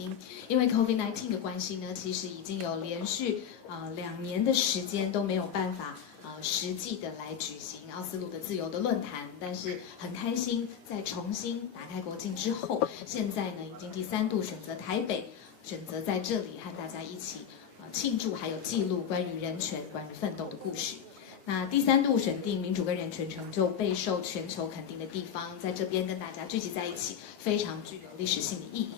宾。因为 COVID-19 的关系呢，其实已经有连续2年的时间都没有办法实际的来举行奥斯陆的自由的论坛，但是很开心，在重新打开国境之后，现在呢已经第3度选择台北，选择在这里和大家一起庆祝还有记录关于人权、关于奋斗的故事。那第3度选定民主跟人权成就备受全球肯定的地方，在这边跟大家聚集在一起，非常具有历史性的意义。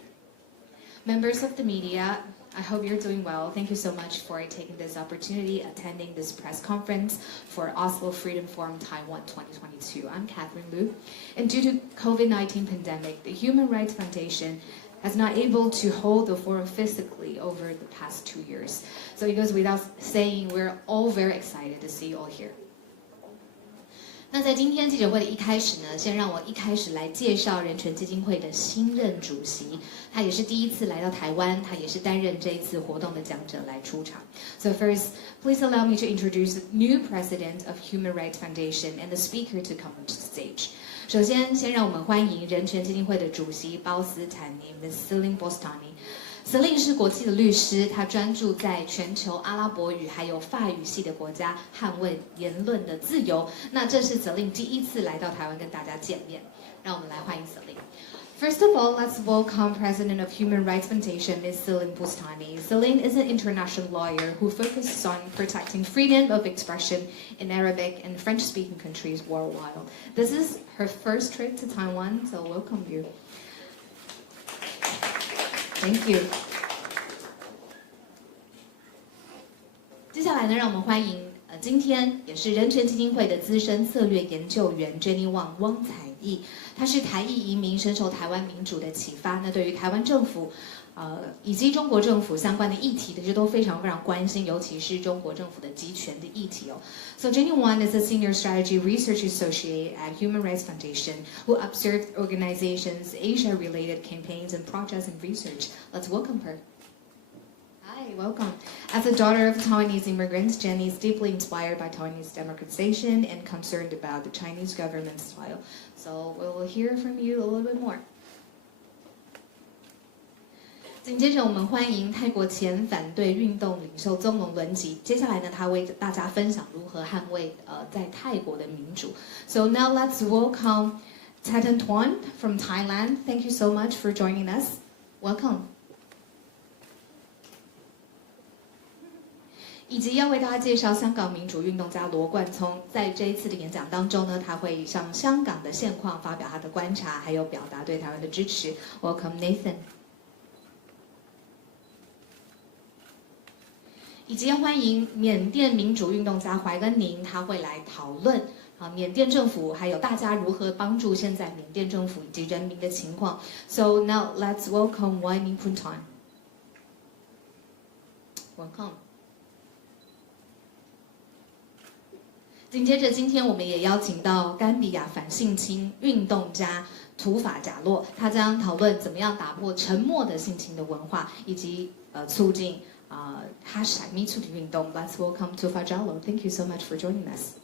Members of the media, I hope you're doing well. Thank you so much for taking this opportunity, attending this press conference for Oslo Freedom Forum Taiwan 2022. I'm Catherine Liu, and due to COVID-19 pandemic, the Human Rights Foundation has not able to hold the forum physically over the past 2 years. So it goes without saying, we're all very excited to see you all here. 那在今天记者会的一开始呢，先让我一开始来介绍人权基金会的新任主席，他也是第一次来到台湾，他也是担任这一次活动的讲者来出场。So first, please allow me to introduce the new president of Human Rights Foundation and the speaker to come to the stage. 首先让我们欢迎人权基金会的主席包斯坦尼 Ms. Celine Bostani。Celine 是国际的律师，她专注在全球阿拉伯语还有法语系的国家捍卫言论的自由。那这是 Celine 第一次来到台湾跟大家见面，让我们来欢迎 Celine。First of all, let's welcome President of Human Rights Foundation, Ms. Celine Bostani. Celine is an international lawyer who focuses on protecting freedom of expression in Arabic and French-speaking countries worldwide. This is her first trip to Taiwan, so welcome you. Thank you. 接下来呢，让我们欢迎今天也是人权基金会的资深策略研究员 Jenny Wang 汪彩艺，她是台裔移民，深受台湾民主的启发。那对于台湾政府以及中国政府相关的议题的，这都非常关心，尤其是中国政府的集权的议题哦。So Jenny Wang is a senior strategy research associate at Human Rights Foundation, who observed organizations' Asia-related campaigns and projects and research. Let's welcome her. Hi, welcome. As a daughter of Taiwanese immigrants, Jenny is deeply inspired by Taiwanese democratization and concerned about the Chinese government's style. So we will hear from you a little bit more. 紧接着，我们欢迎泰国前反对运动领袖宗龙伦吉。接下来呢，他为大家分享如何捍卫在泰国的民主。So now let's welcome Thatan Tuan from Thailand. Thank you so much for joining us. Welcome. 以及要为大家介绍香港民主运动家罗冠聪，在这一次的演讲当中呢，他会向香港的现况发表他的观察，还有表达对台湾的支持。Welcome, Nathan. 以及要欢迎缅甸民主运动家怀恩宁，他会来讨论缅甸政府还有大家如何帮助现在缅甸政府以及人民的情况。So now let's welcome Wai Ning Puntan. Welcome. 紧接着，今天我们也邀请到甘比亚反性侵运动家土法贾洛，他将讨论怎么样打破沉默的性侵的文化，以及促进#MeToo 的运动。Let's welcome Tufa Jallo. Thank you so much for joining us.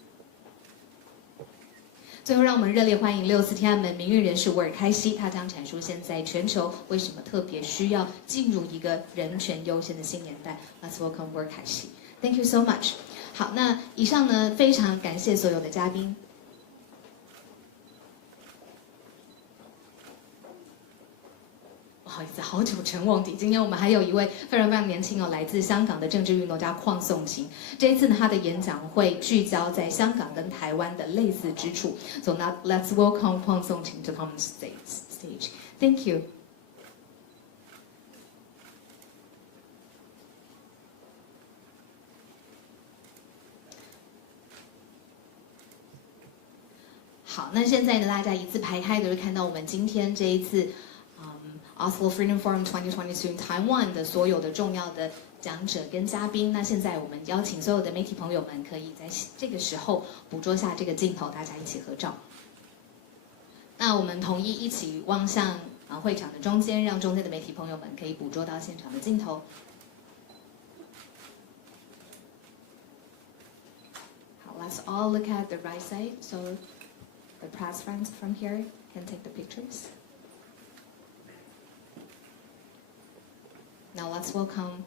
最后，让我们热烈欢迎64天安门民运人士沃尔开西，他将阐述现在全球为什么特别需要进入一个人权优先的新年代。Let's welcome 沃尔开西。Thank you so much. 好，那以上呢，非常感谢所有的嘉宾。不好意思，好久成瓮底。今天我们还有一位非常年轻来自香港的政治运动家邝颂晴。这一次呢，他的演讲会聚焦在香港跟台湾的类似之处。So now let's welcome 邝颂晴 to come on stage. Thank you. 好，那现在呢，大家一字排开的就看到我们今天这一次Oslo Freedom Forum 2022 in Taiwan 的所有的重要的讲者跟嘉宾。那现在我们邀请所有的媒体朋友们，可以在这个时候捕捉下这个镜头，大家一起合照。那我们统一起望向会场的中间，让中间的媒体朋友们可以捕捉到现场的镜头。好 ，Let's all look at the right side, so the press friends from here can take the pictures. Now let's welcome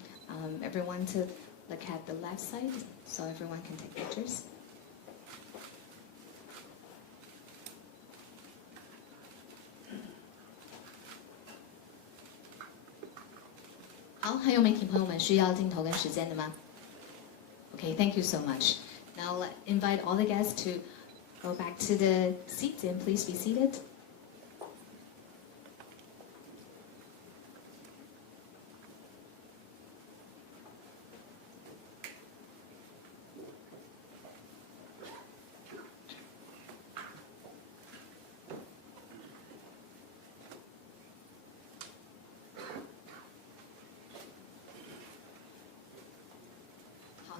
everyone to look at the left side so everyone can take pictures. 好，还有媒体朋友们需要镜头跟时间的吗 ？Okay, thank you so much. Now let's invite all the guests to go back to the seats and please be seated.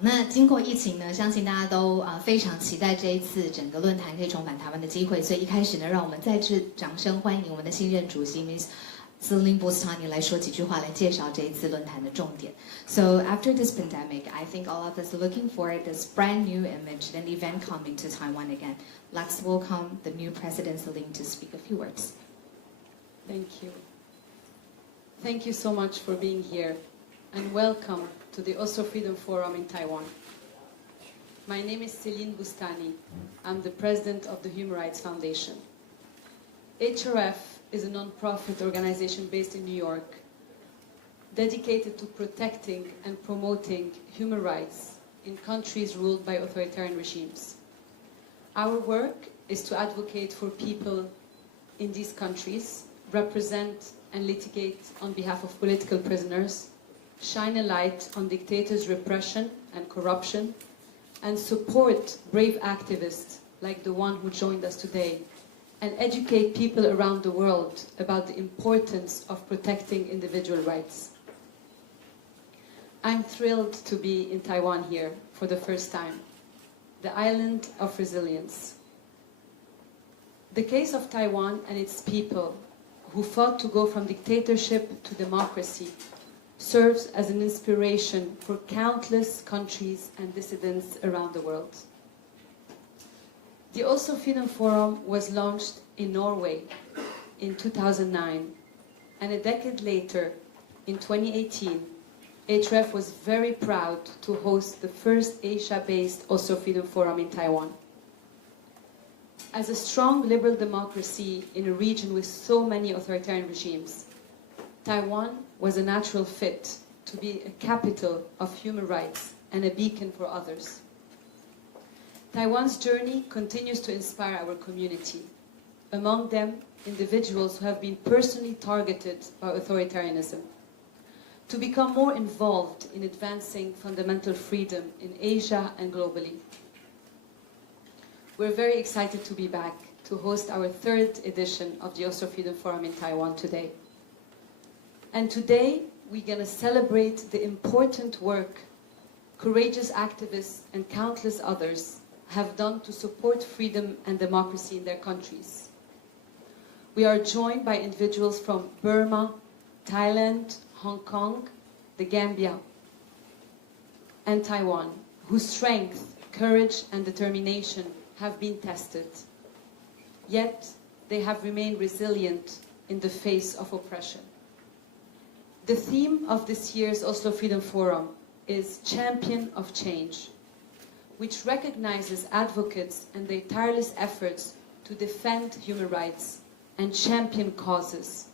那经过疫情呢，相信大家都非常期待这一次整个论坛可以重返台湾的机会，所以一开始呢，让我们再次掌声欢迎我们的新任主席 Miss Celine Bustani 来说几句话，来介绍这一次论坛的重点。So after this pandemic, I think all of us are looking forward to this brand new image and event coming to Taiwan again. Let's welcome the new President Celine to speak a few words. Thank you. Thank you so much for being here, and welcome to the Oslo Freedom Forum in Taiwan. My name is Celine Bustani. I'm the president of the Human Rights Foundation. HRF is a non-profit organization based in New York, dedicated to protecting and promoting human rights in countries ruled by authoritarian regimes. Our work is to advocate for people in these countries, represent and litigate on behalf of political prisoners, shine a light on dictators' repression and corruption, and support brave activists like the one who joined us today, and educate people around the world about the importance of protecting individual rights. I'm thrilled to be in Taiwan here for the first time, the island of resilience. The case of Taiwan and its people who fought to go from dictatorship to democracy serves as an inspiration for countless countries and dissidents around the world. The Oslo Freedom Forum was launched in Norway in 2009, and a decade later, in 2018, HRF was very proud to host the first Asia-based Oslo Freedom Forum in Taiwan. As a strong liberal democracy in a region with so many authoritarian regimes, Taiwan was a natural fit to be a capital of human rights and a beacon for others. Taiwan's journey continues to inspire our community, among them individuals who have been personally targeted by authoritarianism, to become more involved in advancing fundamental freedom in Asia and globally. We're very excited to be back to host our third edition of the Oslo Freedom Forum in Taiwan today. And today, we're going to celebrate the important work courageous activists and countless others have done to support freedom and democracy in their countries. We are joined by individuals from Burma, Thailand, Hong Kong, the Gambia, and Taiwan, whose strength, courage, and determination have been tested. Yet, they have remained resilient in the face of oppression. The theme of this year's Oslo Freedom Forum is Champion of Change, which recognizes advocates and their tireless efforts to defend human rights and champion causes.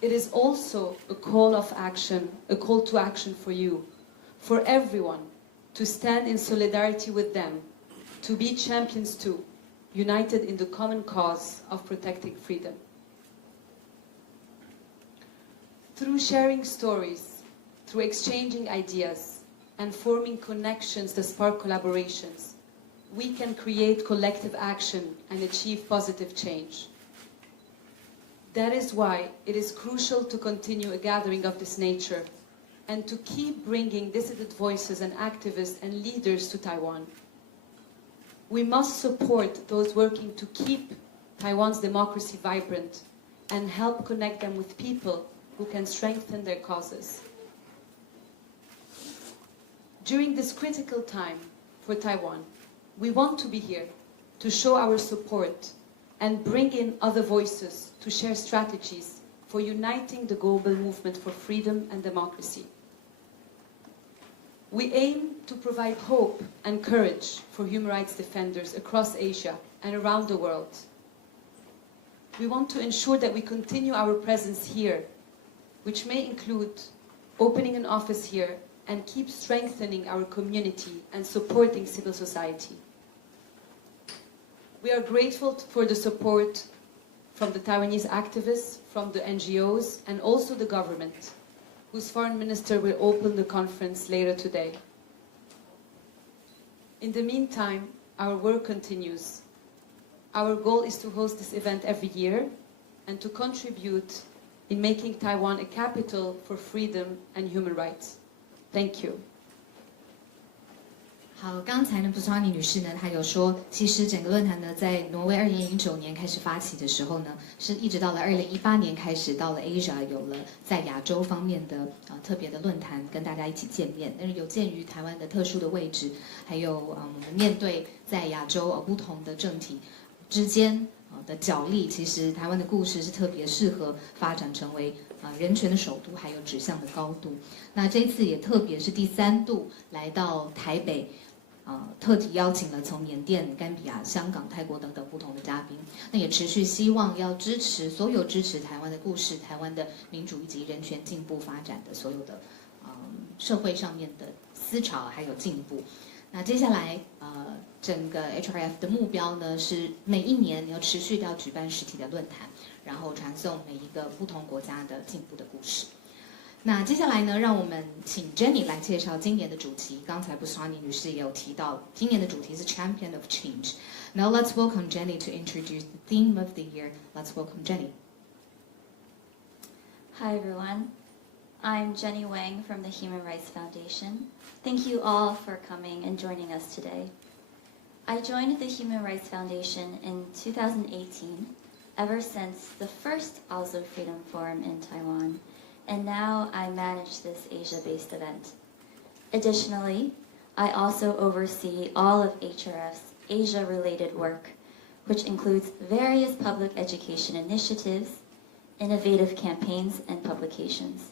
It is also a call to action for you, for everyone, to stand in solidarity with them, to be champions too, united in the common cause of protecting freedom. Through sharing stories, through exchanging ideas, and forming connections that spark collaborations, we can create collective action and achieve positive change. That is why it is crucial to continue a gathering of this nature and to keep bringing dissident voices and activists and leaders to Taiwan. We must support those working to keep Taiwan's democracy vibrant and help connect them with people who can strengthen their causes. During this critical time for Taiwan, we want to be here to show our support and bring in other voices to share strategies for uniting the global movement for freedom and democracy. We aim to provide hope and courage for human rights defenders across Asia and around the world. We want to ensure that we continue our presence here, which may include opening an office here and keep strengthening our community and supporting civil society. We are grateful for the support from the Taiwanese activists, from the NGOs, and also the government, whose foreign minister will open the conference later today. In the meantime, our work continues. Our goal is to host this event every year and to contribute in making Taiwan a capital for freedom and human rights. Thank you. 好，刚才呢，布斯瓦尼女士呢，她有说，其实整个论坛呢，在挪威2009年开始发起的时候呢，是一直到了2018年开始，到了 Asia 有了在亚洲方面的特别的论坛，跟大家一起见面。但是有鉴于台湾的特殊的位置，还有我们面对在亚洲不同的政体之间的角力，其实台湾的故事是特别适合发展成为人权的首都，还有指向的高度。那这次也特别是第3度来到台北。特地邀请了从缅甸、甘比亚、香港、泰国等等不同的嘉宾，那也持续希望要支持所有支持台湾的故事、台湾的民主以及人权进步发展的所有的社会上面的思潮还有进步。那接下来整个 HRF 的目标呢是每一年要持续的要举办实体的论坛，然后传送每一个不同国家的进步的故事。那接下来呢，让我们请 Jenny 来介绍今年的主题。刚才布斯瓦尼女士也有提到，今年的主题是 Champion of Change. Now let's welcome Jenny to introduce the theme of the year. Let's welcome Jenny. Hi everyone. I'm Jenny Wang from the Human Rights Foundation. Thank you all for coming and joining us today. I joined the Human Rights Foundation in 2018, ever since the first Oslo Freedom Forum in Taiwan. And now I manage this Asia-based event. Additionally, I also oversee all of HRF's Asia-related work, which includes various public education initiatives, innovative campaigns, and publications.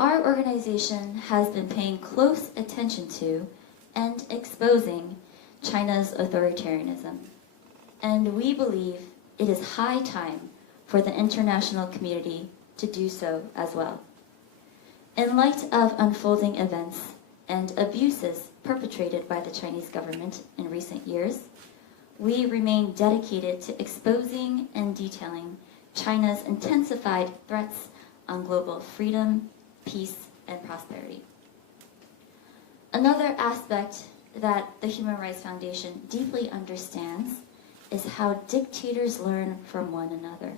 Our organization has been paying close attention to and exposing China's authoritarianism. And we believe it is high time for the international community to do so as well. In light of unfolding events and abuses perpetrated by the Chinese government in recent years, we remain dedicated to exposing and detailing China's intensified threats on global freedom, peace, and prosperity. Another aspect that the Human Rights Foundation deeply understands is how dictators learn from one another.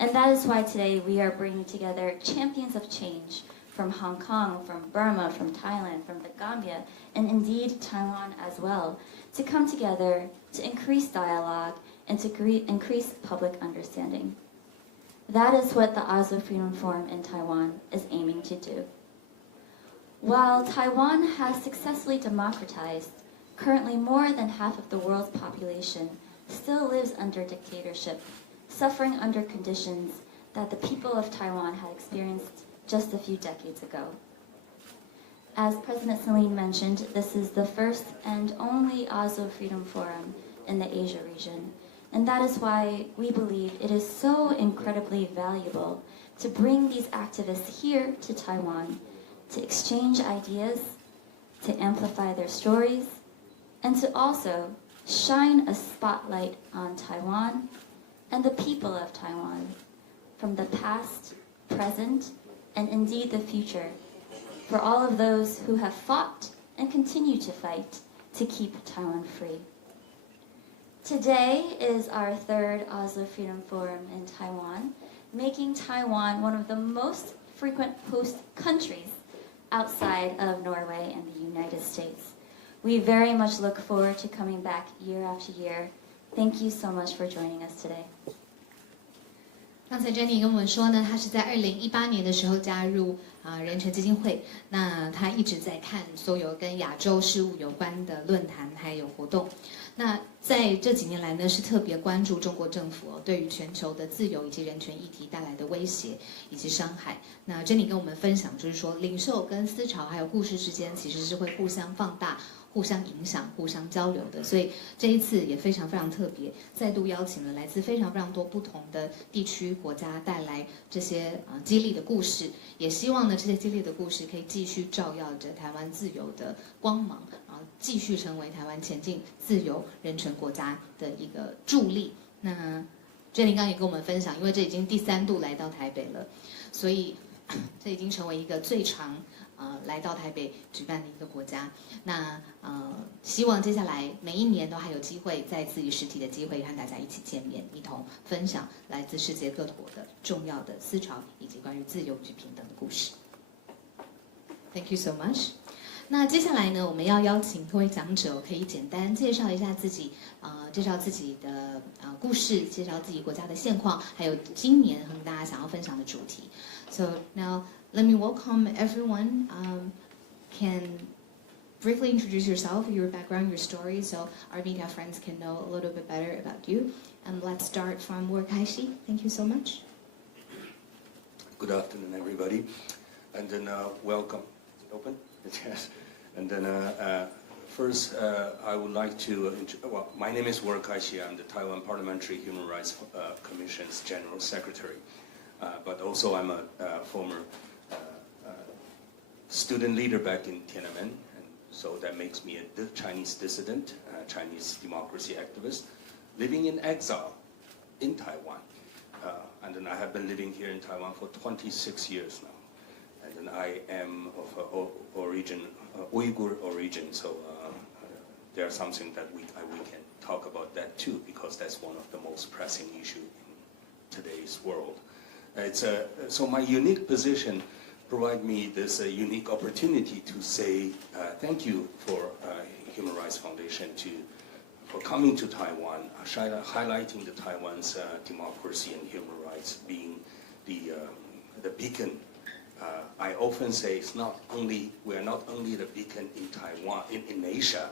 And that is why today we are bringing together champions of change from Hong Kong, from Burma, from Thailand, from the Gambia, and indeed Taiwan as well, to come together to increase dialogue and to increase public understanding. That is what the Oslo Freedom Forum in Taiwan is aiming to do. While Taiwan has successfully democratized, currently more than half of the world's population still lives under dictatorship, suffering under conditions that the people of Taiwan had experienced just a few decades ago. As President Celine mentioned, this is the first and only Oslo Freedom Forum in the Asia region, and that is why we believe it is so incredibly valuable to bring these activists here to Taiwan to exchange ideas, to amplify their stories, and to also shine a spotlight on Taiwan and the people of Taiwan from the past, present, and indeed the future, for all of those who have fought and continue to fight to keep Taiwan free. Today is our third Oslo Freedom Forum in Taiwan, making Taiwan one of the most frequent host countries outside of Norway and the United States. We very much look forward to coming back year after year. Thank you so much for joining us today. 刚才 Jenny 跟我们说呢，她是在2018年的时候加入人权基金会，那他一直在看所有跟亚洲事务有关的论坛还有活动。那在这几年来呢，是特别关注中国政府对于全球的自由以及人权议题带来的威胁以及伤害。那珍妮跟我们分享，就是说领袖跟思潮还有故事之间其实是会互相放大、互相影响、互相交流的。所以这一次也非常非常特别，再度邀请了来自非常非常多不同的地区国家带来这些激励的故事，也希望呢这些激励的故事可以继续照耀着台湾自由的光芒，继续成为台湾前进自由人权国家的一个助力。那Jenny刚刚也跟我们分享，因为这已经第3度来到台北了，所以这已经成为一个最长来到台北举办的一个国家。那希望接下来每一年都还有机会再次以实体的机会和大家一起见面，一同分享来自世界各国的重要的思潮以及关于自由与平等的故事。Thank you so much。那接下来呢，我们要邀请各位讲者可以简单介绍一下自己，介绍自己的故事，介绍自己国家的现况，还有今年和大家想要分享的主题。So now let me welcome everyone. Can briefly introduce yourself, your background, your story, so our media friends can know a little bit better about you. And let's start from Warkaishi. Thank you so much. Good afternoon, everybody, and then welcome. Is it open? Yes. And then first, I would like to. Well, my name is Warkaishi. I'm the Taiwan Parliamentary Human Rights Commission's General Secretary, but also I'm a former student leader back in Tiananmen, and so that makes me a Chinese dissident, Chinese democracy activist, living in exile in Taiwan. And then I have been living here in Taiwan for 26 years now. And then I am of origin, Uyghur origin, so there's something that we can talk about that too, because that's one of the most pressing issues in today's world. So my unique position provide me this unique opportunity to say thank you for Human Rights Foundation for coming to Taiwan, highlighting the Taiwan's democracy and human rights being the beacon. I often say we're not only the beacon in Taiwan, in Asia.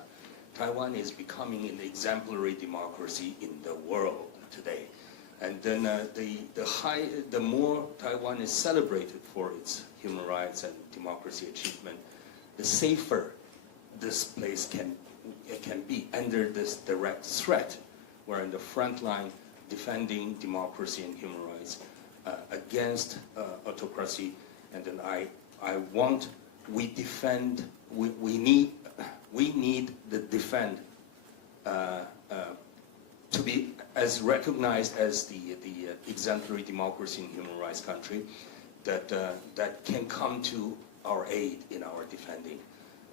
Taiwan is becoming an exemplary democracy in the world today. And then the more Taiwan is celebrated for its human rights and democracy achievement, the safer this place can be under this direct threat. We're in the front line defending democracy and human rights against autocracy. And then we need the defend to be as recognized as the exemplary democracy and human rights country that can come to our aid in our defending.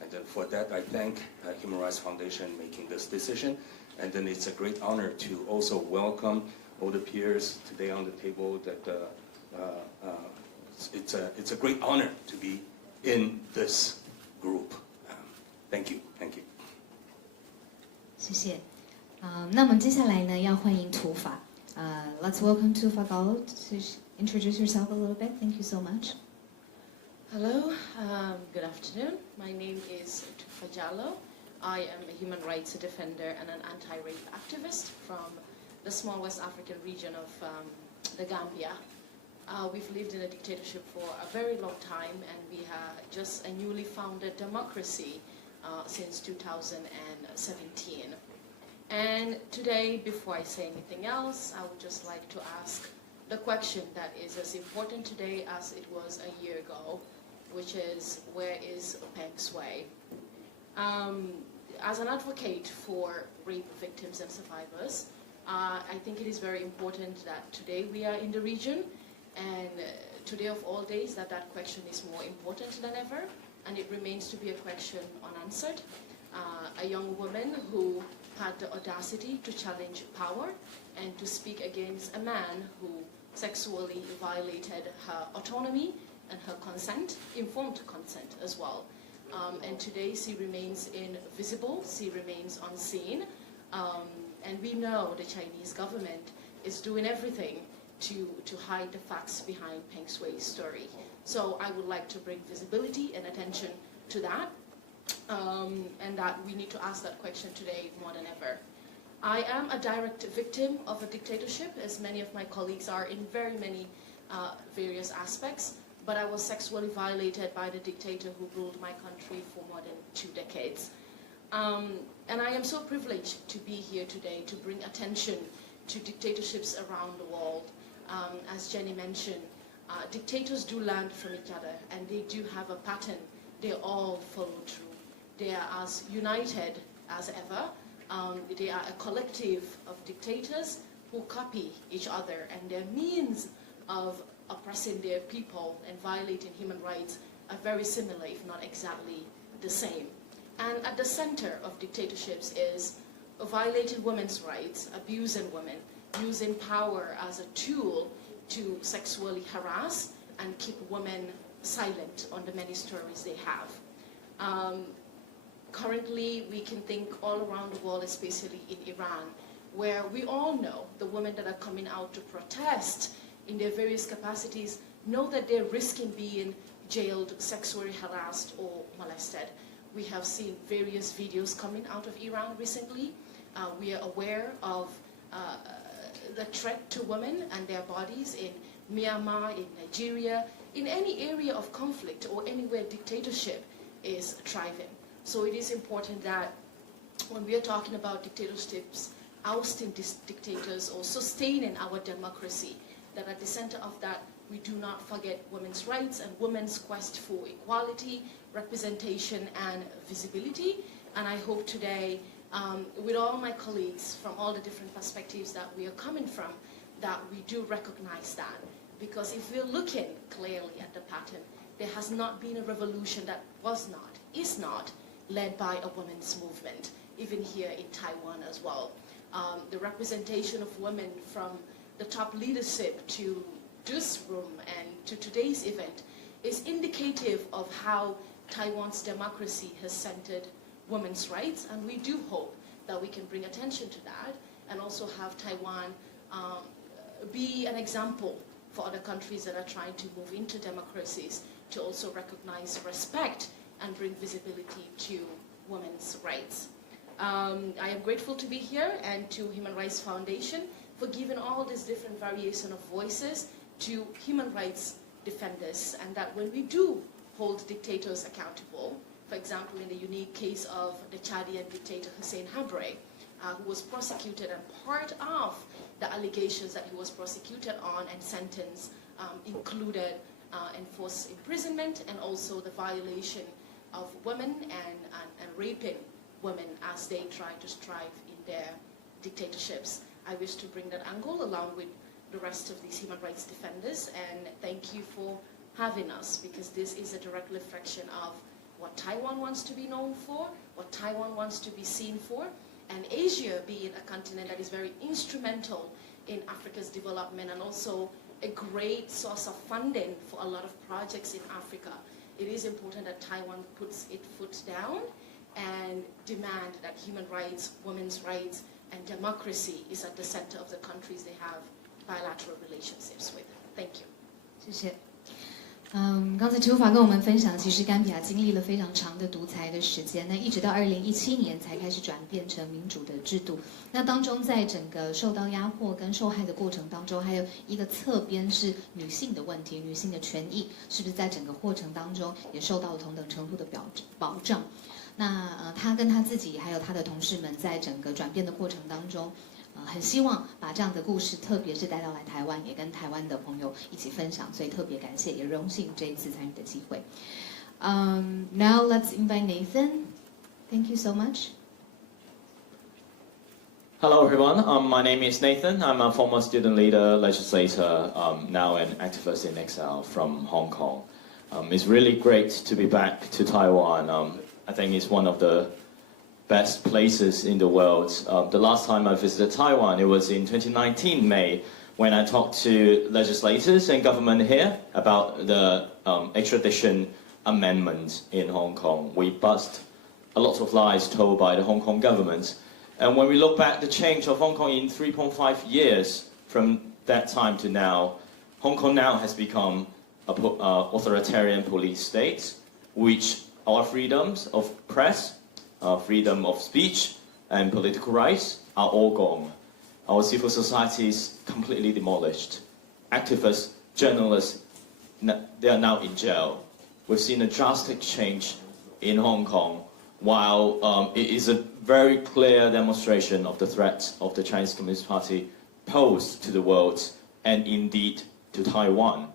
And then for that, I thank Human Rights Foundation making this decision. And then it's a great honor to also welcome all the peers today on the table. It's a great honor to be in this group. Thank you. Thank you. 谢谢。那么接下来呢，要欢迎土法。Let's welcome Tufa Gallo to introduce yourself a little bit. Thank you so much. Hello, good afternoon. My name is Tufa Jallo. I am a human rights defender and an anti-rape activist from the small West African region of the Gambia. We've lived in a dictatorship for a very long time, and we are just a newly founded democracy since 2017. And today, before I say anything else, I would just like to ask the question that is as important today as it was a year ago, which is, where is Peng Shui? As an advocate for rape victims and survivors, I think it is very important that today we are in the region, and today of all days that question is more important than ever, and it remains to be a question unanswered. A young woman who had the audacity to challenge power and to speak against a man who sexually violated her autonomy and her consent, informed consent as well. And today she remains invisible, she remains unseen, and we know the Chinese government is doing everything to hide the facts behind Peng Shui's story. So I would like to bring visibility and attention to that, and that we need to ask that question today more than ever. I am a direct victim of a dictatorship, as many of my colleagues are in very many various aspects, but I was sexually violated by the dictator who ruled my country for more than 2 decades. And I am so privileged to be here today to bring attention to dictatorships around the world. As Jenny mentioned, dictators do learn from each other, and they do have a pattern they all follow through. They are as united as ever. They are a collective of dictators who copy each other, and their means of oppressing their people and violating human rights are very similar, if not exactly the same. And at the center of dictatorships is violating women's rights, abusing women, using power as a tool to sexually harass and keep women silent on the many stories they have. Currently, we can think all around the world, especially in Iran, where we all know the women that are coming out to protest in their various capacities know that they're risking being jailed, sexually harassed, or molested. We have seen various videos coming out of Iran recently. We are aware of the threat to women and their bodies in Myanmar, in Nigeria, in any area of conflict or anywhere dictatorship is thriving. So it is important that when we are talking about dictatorships, ousting dictators or sustaining our democracy, that at the center of that we do not forget women's rights and women's quest for equality, representation, and visibility. And I hope today, with all my colleagues from all the different perspectives that we are coming from, that we do recognize that. Because if we're looking clearly at the pattern, there has not been a revolution that is not led by a women's movement, even here in Taiwan as well. The representation of women from the top leadership to this room and to today's event is indicative of how Taiwan's democracy has centered women's rights, and we do hope that we can bring attention to that and also have Taiwan be an example for other countries that are trying to move into democracies to also recognize, respect, and bring visibility to women's rights. I am grateful to be here and to Human Rights Foundation for giving all these different variation of voices to human rights defenders, and that when we do hold dictators accountable, for example, in the unique case of the Chadian dictator Hussein Habre, who was prosecuted, and part of the allegations that he was prosecuted on and sentenced included enforced imprisonment and also the violation of women and raping women as they try to strive in their dictatorships. I wish to bring that angle along with the rest of these human rights defenders, and thank you for having us, because this is a direct reflection of what Taiwan wants to be known for, what Taiwan wants to be seen for, and Asia being a continent that is very instrumental in Africa's development and also a great source of funding for a lot of projects in Africa. It is important that Taiwan puts its foot down and demand that human rights, women's rights, and democracy is at the center of the countries they have bilateral relationships with. Thank you. 谢谢。刚才邱法跟我们分享，其实甘比亚经历了非常长的独裁的时间，那一直到2017年才开始转变成民主的制度。那当中在整个受到压迫跟受害的过程当中，还有一个侧边是女性的问题，女性的权益是不是在整个过程当中也受到了同等程度的保障？那他跟他自己还有他的同事们在整个转变的过程当中。很希望把这样的故事，特别是带到来台湾，也跟台湾的朋友一起分享，所以特别感谢，也荣幸这一次参与的机会。Now let's invite Nathan. Thank you so much. Hello everyone, my name is Nathan. I'm a former student leader, legislator, now an activist in exile from Hong Kong. It's really great to be back to Taiwan. I think it's one of the best places in the world. The last time I visited Taiwan, it was in 2019 May, when I talked to legislators and government here about the extradition amendment in Hong Kong. We bust a lot of lies told by the Hong Kong government. And when we look back the change of Hong Kong in 3.5 years from that time to now, Hong Kong now has become authoritarian police state, which our freedoms of press, freedom of speech, and political rights are all gone. Our civil society is completely demolished. Activists, journalists, they are now in jail. We've seen a drastic change in Hong Kong, while it is a very clear demonstration of the threat of the Chinese Communist Party posed to the world and indeed to Taiwan.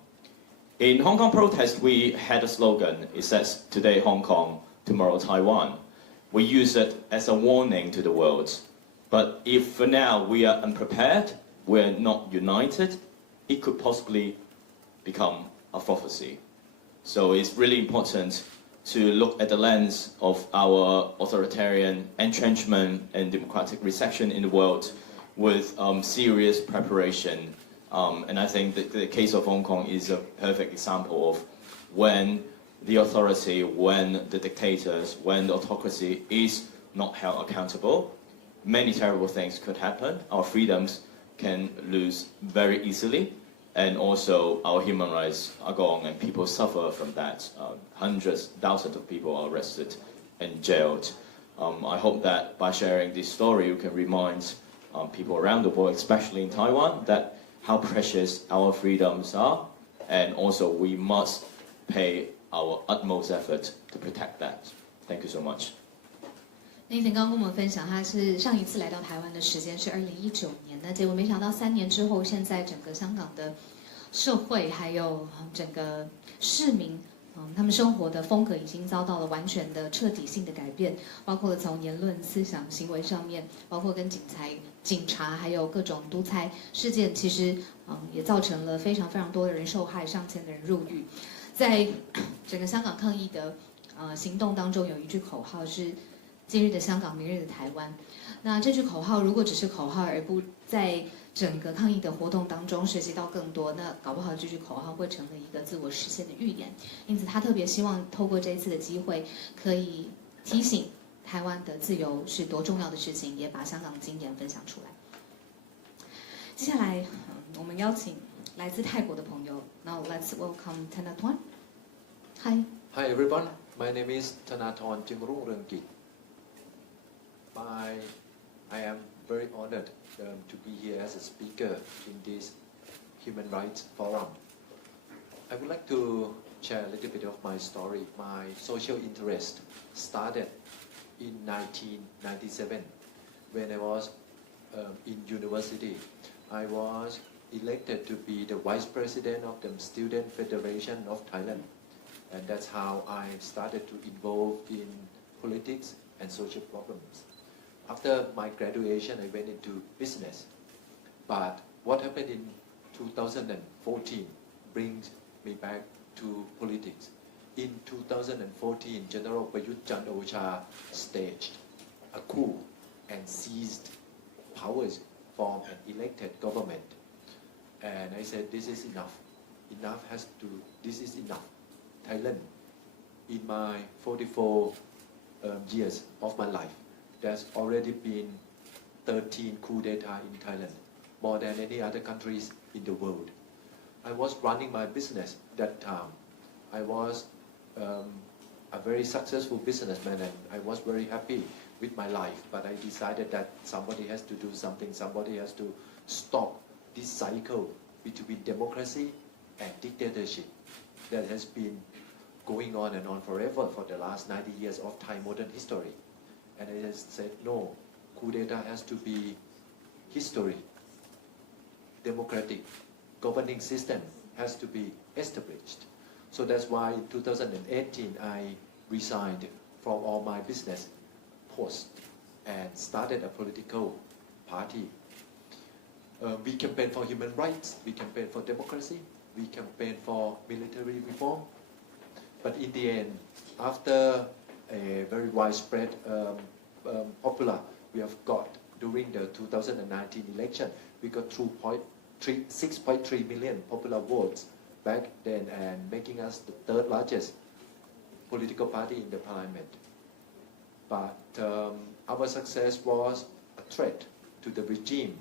In Hong Kong protest, we had a slogan. It says, "Today Hong Kong, tomorrow Taiwan." We use it as a warning to the world. But if for now we are unprepared, we're not united, it could possibly become a prophecy. So it's really important to look at the lens of our authoritarian entrenchment and democratic reception in the world with serious preparation. And I think that the case of Hong Kong is a perfect example of when the authority, when the dictators, when the autocracy is not held accountable, many terrible things could happen. Our freedoms can lose very easily, and also our human rights are gone, and people suffer from that. Hundreds, thousands of people are arrested and jailed. I hope that by sharing this story, we can remind people around the world, especially in Taiwan, that how precious our freedoms are, and also we must pay our utmost effort to protect that. Thank you so much. Nathan 刚刚跟我们分享，他是上一次来到台湾的时间是2019年，那结果没想到3年之后，现在整个香港的社会还有整个市民，他们生活的风格已经遭到了完全的彻底性的改变，包括从言论、思想、行为上面，包括跟警察还有各种独裁事件，其实也造成了非常非常多的人受害，上千的人入狱。在整个香港抗议的行动当中，有一句口号是"今日的香港，明日的台湾"。那这句口号如果只是口号，而不在整个抗议的活动当中学习到更多，那搞不好这句口号会成了一个自我实现的预言。因此，他特别希望透过这一次的机会，可以提醒台湾的自由是多重要的事情，也把香港的经验分享出来。接下来，我们邀请来自泰国的朋友。Now let's welcome Thanathorn. Hi. Hi everyone. My name is Thanathorn Jimrungrungkit. I am very honored to be here as a speaker in this Human Rights Forum. I would like to share a little bit of my story. My social interest started in 1997 when I was in university. I was elected to be the Vice President of the Student Federation of Thailand. And that's how I started to involve in politics and social problems. After my graduation, I went into business. But what happened in 2014 brings me back to politics. In 2014, General Prayut Chan-o-cha staged a coup and seized powers from an elected government. And I said, this is enough. This is enough. Thailand, in my 44 years of my life, there's already been 13 coup d'etat in Thailand, more than any other countries in the world. I was running my business that time. I was a very successful businessman and I was very happy with my life, but I decided that somebody has to do something, somebody has to stop this cycle between democracy and dictatorship that has been going on and on forever for the last 90 years of Thai modern history. And I just said, no, coup d'etat has to be history. Democratic governing system has to be established. So that's why in 2018 I resigned from all my business posts and started a political party. We campaign for human rights, we campaign for democracy, we campaign for military reform. But in the end, after a very widespread popular we have got during the 2019 election, we got 6.3 million popular votes back then and making us the third largest political party in the parliament. But our success was a threat to the regime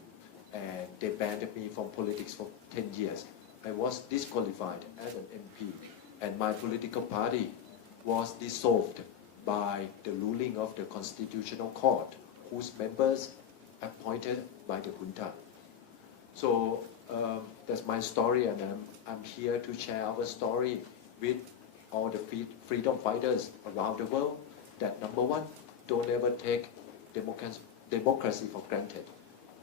and they banned me from politics for 10 years. I was disqualified as an MP, and my political party was dissolved by the ruling of the Constitutional Court, whose members appointed by the junta. So that's my story, and I'm here to share our story with all the freedom fighters around the world. That number one, don't ever take democracy for granted.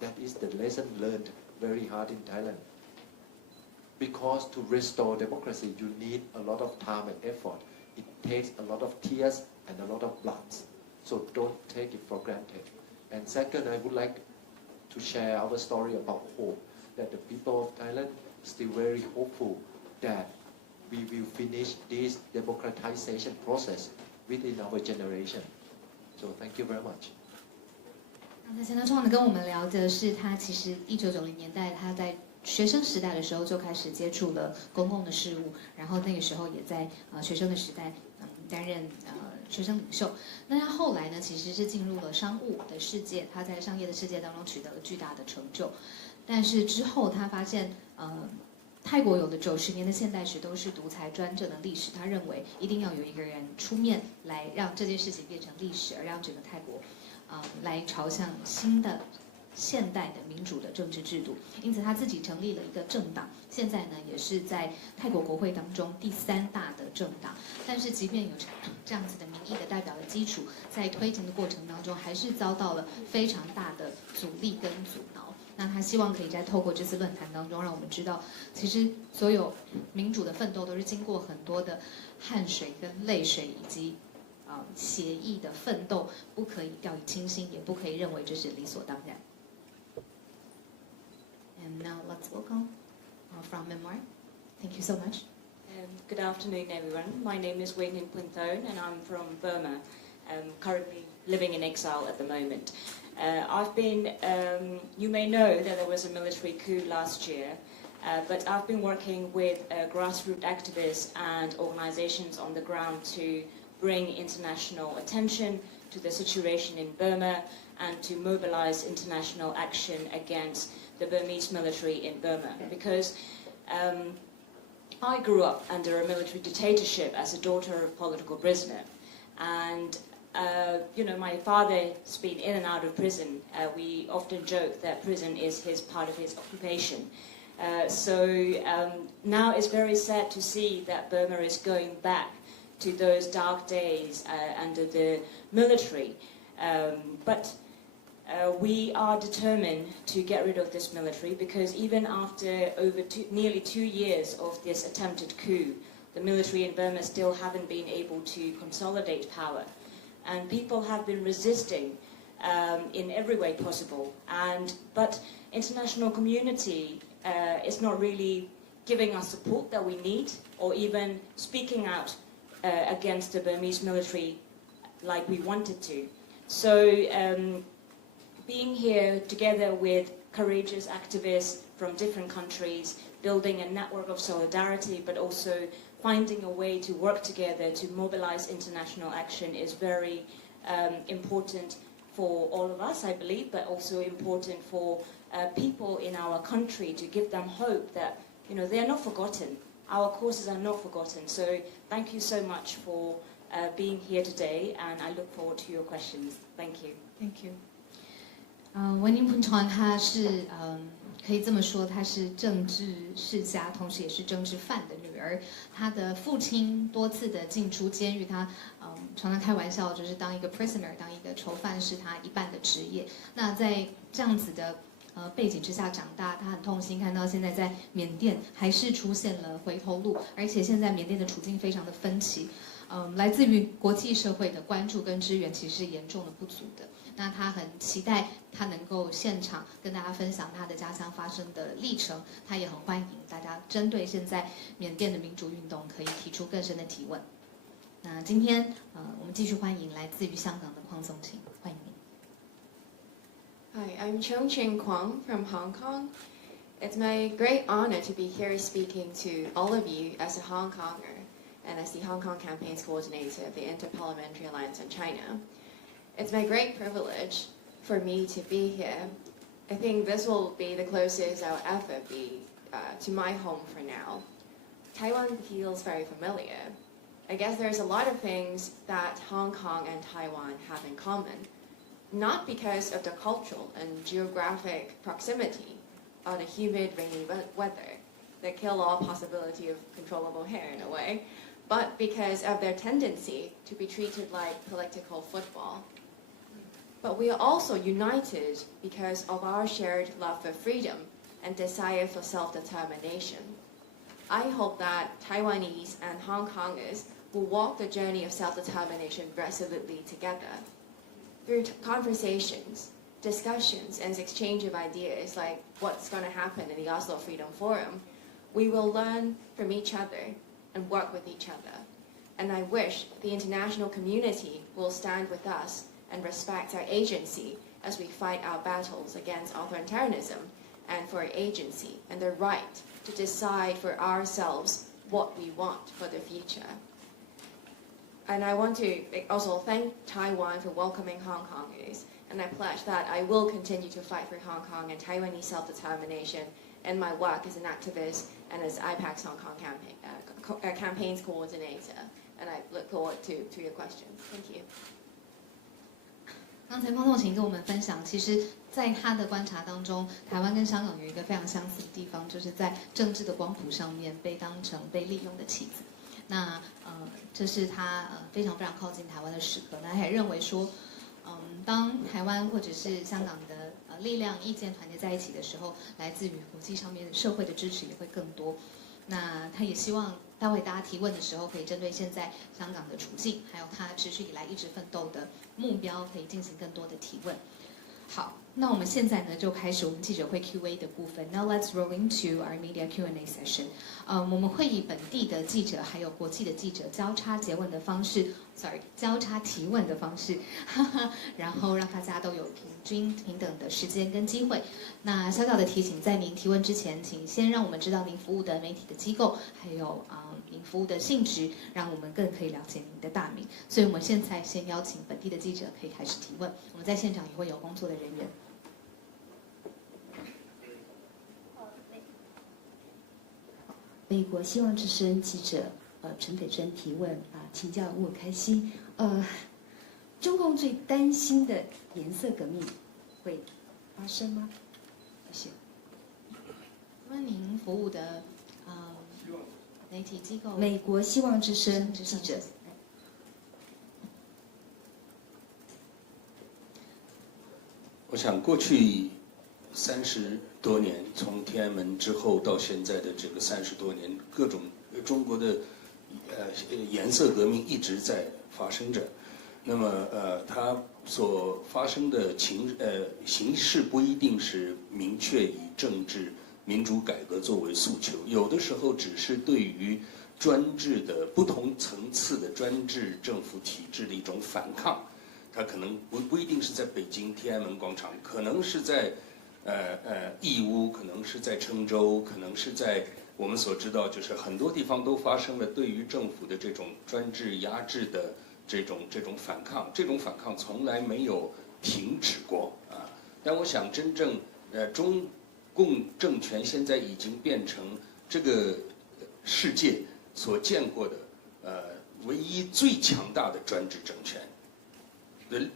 That is the lesson learned very hard in Thailand. Because to restore democracy, you need a lot of time and effort. It takes a lot of tears and a lot of blood. So don't take it for granted. And second, I would like to share our story about hope, that the people of Thailand still very hopeful that we will finish this democratization process within our generation. So thank you very much. 刚才钱德创跟我们聊的是，他其实1990年代他在学生时代的时候就开始接触了公共的事务，然后那个时候也在学生的时代担任学生领袖。那他后来呢，其实是进入了商务的世界，他在商业的世界当中取得了巨大的成就。但是之后他发现，泰国有的90年的现代史都是独裁专政的历史，他认为一定要有一个人出面来让这件事情变成历史，而让整个泰国来朝向新的现代的民主的政治制度。因此他自己成立了一个政党，现在呢也是在泰国国会当中第3大的政党。但是即便有这样子的民意的代表的基础，在推进的过程当中还是遭到了非常大的阻力跟阻挠。那他希望可以在透过这次论坛当中，让我们知道，其实所有民主的奋斗都是经过很多的汗水跟泪水，以及协议的奋斗，不可以掉以轻心，也不可以认为这是理所当然。And now let's welcome from Myanmar. Thank you so much. Good afternoon, everyone. My name is Wayne Punthone, and I'm from Burma, currently living in exile at the moment. I've been, you may know that there was a military coup last year, but I've been working with grassroots activists and organizations on the ground to bring international attention to the situation in Burma and to mobilize international action against the Burmese military in Burma. Because I grew up under a military dictatorship as a daughter of a political prisoner, and you know, my father's been in and out of prison. We often joke that prison is part of his occupation. So now it's very sad to see that Burma is going back to those dark days under the military. But we are determined to get rid of this military, because even after nearly 2 years of this attempted coup, the military in Burma still haven't been able to consolidate power. And people have been resisting in every way possible. But international community is not really giving us support that we need, or even speaking out against the Burmese military like we wanted to. So being here together with courageous activists from different countries, building a network of solidarity, but also finding a way to work together to mobilize international action is very important for all of us, I believe, but also important for people in our country, to give them hope that, you know, they are not forgotten. Our causes are not forgotten. So thank you so much for being here today, and I look forward to your questions. Thank you. Thank you. 文宁pun传他是可以这么说，她是政治世家，同时也是政治犯的女儿。她的父亲多次的进出监狱，她常常开玩笑，就是当一个 prisoner， 当一个囚犯是她一半的职业。那在这样子的背景之下长大，她很痛心看到现在在缅甸还是出现了回头路，而且现在缅甸的处境非常的分歧，来自于国际社会的关注跟支援其实是严重的不足的。那他很期待他能够现场跟大家分享他的家乡发生的历程，他也很欢迎大家针对现在缅甸的民主运动可以提出更深的提问。那今天我们继续欢迎来自于香港的鄺颂晴，欢迎您。Hi, I'm Chongqing Kwang from Hong Kong. It's my great honor to be here speaking to all of you as a Hong Konger and as the Hong Kong campaigns coordinator of the Inter-Parliamentary Alliance on China. It's my great privilege for me to be here. I think this will be the closest I'll ever be to my home for now. Taiwan feels very familiar. I guess there's a lot of things that Hong Kong and Taiwan have in common, not because of the cultural and geographic proximity or the humid, rainy weather that kill all possibility of controllable hair in a way, but because of their tendency to be treated like political football. But we are also united because of our shared love for freedom and desire for self-determination. I hope that Taiwanese and Hong Kongers will walk the journey of self-determination resolutely together. Through conversations, discussions, and exchange of ideas like what's going to happen in the Oslo Freedom Forum, we will learn from each other and work with each other. And I wish the international community will stand with us and respect our agency as we fight our battles against authoritarianism and for agency and the right to decide for ourselves what we want for the future. And I want to also thank Taiwan for welcoming Hong Kongers, and I pledge that I will continue to fight for Hong Kong and Taiwanese self-determination in my work as an activist and as IPAC's Hong Kong campaigns coordinator. And I look forward to your questions. Thank you. 刚才方仲晴跟我们分享，其实在他的观察当中，台湾跟香港有一个非常相似的地方，就是在政治的光谱上面被当成被利用的棋子。那这是他非常非常靠近台湾的时刻。那他也认为说，当台湾或者是香港的力量意见团结在一起的时候，来自于国际上面的社会的支持也会更多。那他也希望待会大家提问的时候，可以针对现在香港的处境，还有他持续以来一直奋斗的目标，可以进行更多的提问。好，那我们现在呢就开始我们记者会 Q&A 的部分。Now let's roll into our media Q&A session. 我们会以本地的记者还有国际的记者交叉提问的方式，然后让大家都有平均平等的时间跟机会。那小小的提醒，在您提问之前，请先让我们知道您服务的媒体的机构，还有您服务的性质，让我们更可以了解您的大名。所以我们现在先邀请本地的记者可以开始提问。我们在现场也会有工作的人员。美国希望之声记者陈斐珍提问请教我开心。中共最担心的颜色革命会发生吗？谢谢。问您服务的媒体机构？美国希望之声记者。我想过去30多年，从天安门之后到现在的这个30多年，各种中国的颜色革命一直在发生着。那么它所发生的形式不一定是明确以政治民主改革作为诉求，有的时候只是对于专制的不同层次的专制政府体制的一种反抗。它可能不一定是在北京天安门广场，可能是在义乌，可能是在郴州，可能是在我们所知道，就是很多地方都发生了对于政府的这种专制压制的这种反抗，这种反抗从来没有停止过啊。但我想，真正中共政权现在已经变成这个世界所见过的唯一最强大的专制政权。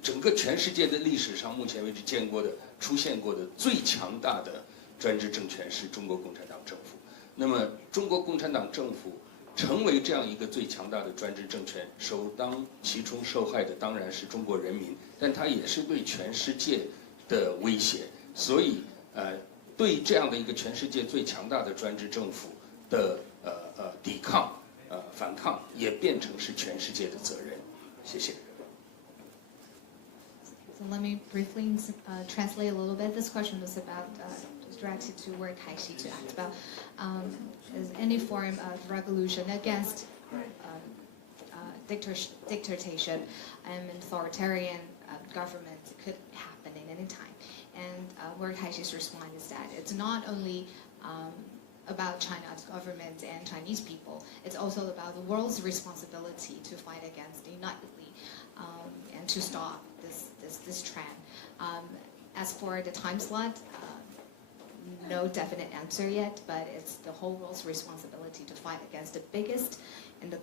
整个全世界的历史上，目前为止出现过的最强大的专制政权是中国共产党政府。那么，中国共产党政府成为这样一个最强大的专制政权，首当其冲受害的当然是中国人民，但它也是对全世界的威胁。所以，对这样的一个全世界最强大的专制政府的抵抗、反抗，也变成是全世界的责任。谢谢。So let me briefly translate a little bit. This question was about, directed to Word Kaishi to act about is any form of revolution against dictatorship and authoritarian government could happen at any time. And Word Kaishi's response is that it's not only about China's government and Chinese people, it's also about the world's responsibility to fight against unitedly and to stop this trend. As for the time slot, no definite answer yet, but it's the whole world's responsibility to fight against the biggest and the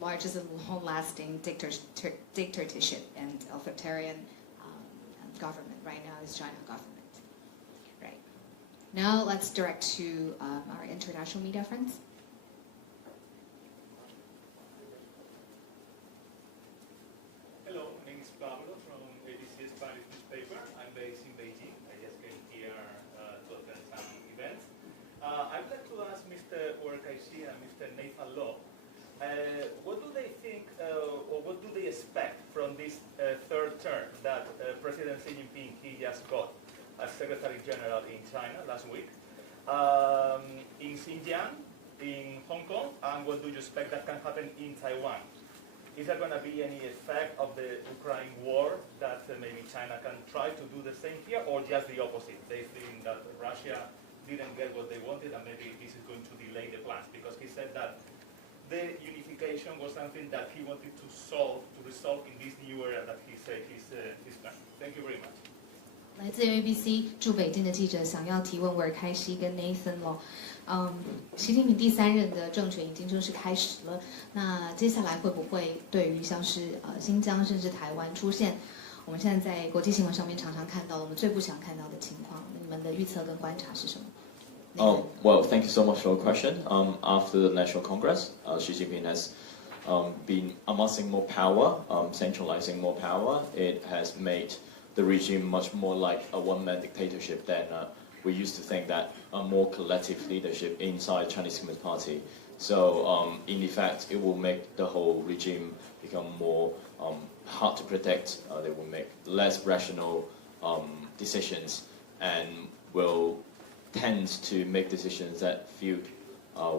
largest and long-lasting dictatorship and authoritarian government right now is China government. Right. Now let's direct to our international media friends. Hello, my name is Pablo from ABC Spanish newspaper. I'm based in Beijing. I just came here to attend some events. I'd like to ask Mr. Urkaisi and Mr. Nathan Law, what do they think or what do they expect from this third term that President Xi Jinping he just got as Secretary General in China last week, in Xinjiang, in Hong Kong, and what do you expect that can happen in Taiwan? Is there going to be any effect of the Ukraine war that maybe China can try to do the same here, or just the opposite? They think that Russia didn't get what they wanted and maybe this is going to delay the plans, because he said that the unification was something that he wanted to resolve in this new era that he said he's planning. Thank you very much. 来自 ABC 驻北京的记者想要提问韦尔开西跟 Nathan Law。习近平第3任的政权已经正式开始了。那接下来会不会对于像是新疆甚至台湾出现我们现在在国际新闻上面常常看到我们最不想看到的情况？你们的预测跟观察是什么？ Well, thank you so much for your question. After the National Congress, Xi Jinping has been amassing more power, centralizing more power. It has made the regime much more like a one-man dictatorship than we used to think that a more collective leadership inside Chinese Communist Party. So, in effect, it will make the whole regime become more hard to predict. They will make less rational decisions and will tend to make decisions that feud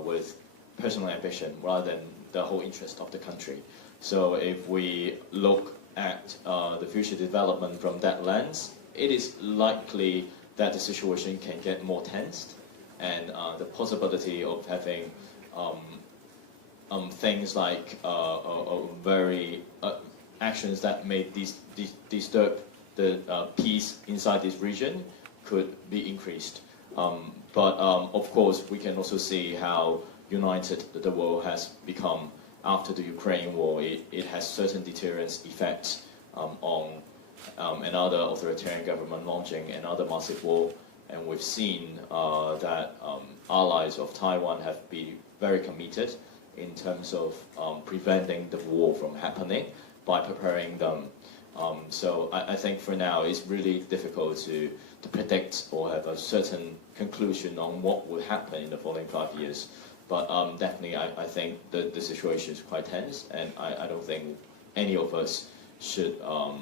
with personal ambition rather than the whole interest of the country. So if we look at the future development from that lens, it is likely that the situation can get more tensed, and the possibility of having things like very actions that may disturb the peace inside this region could be increased. But of course, we can also see how united the world has become after the Ukraine war. It has certain deterrence effects on another authoritarian government launching another massive war. And we've seen that allies of Taiwan have been very committed in terms of preventing the war from happening by preparing them. So I think for now it's really difficult to predict or have a certain conclusion on what will happen in the following 5 years. But definitely I think the situation is quite tense, and I don't think any of us should, I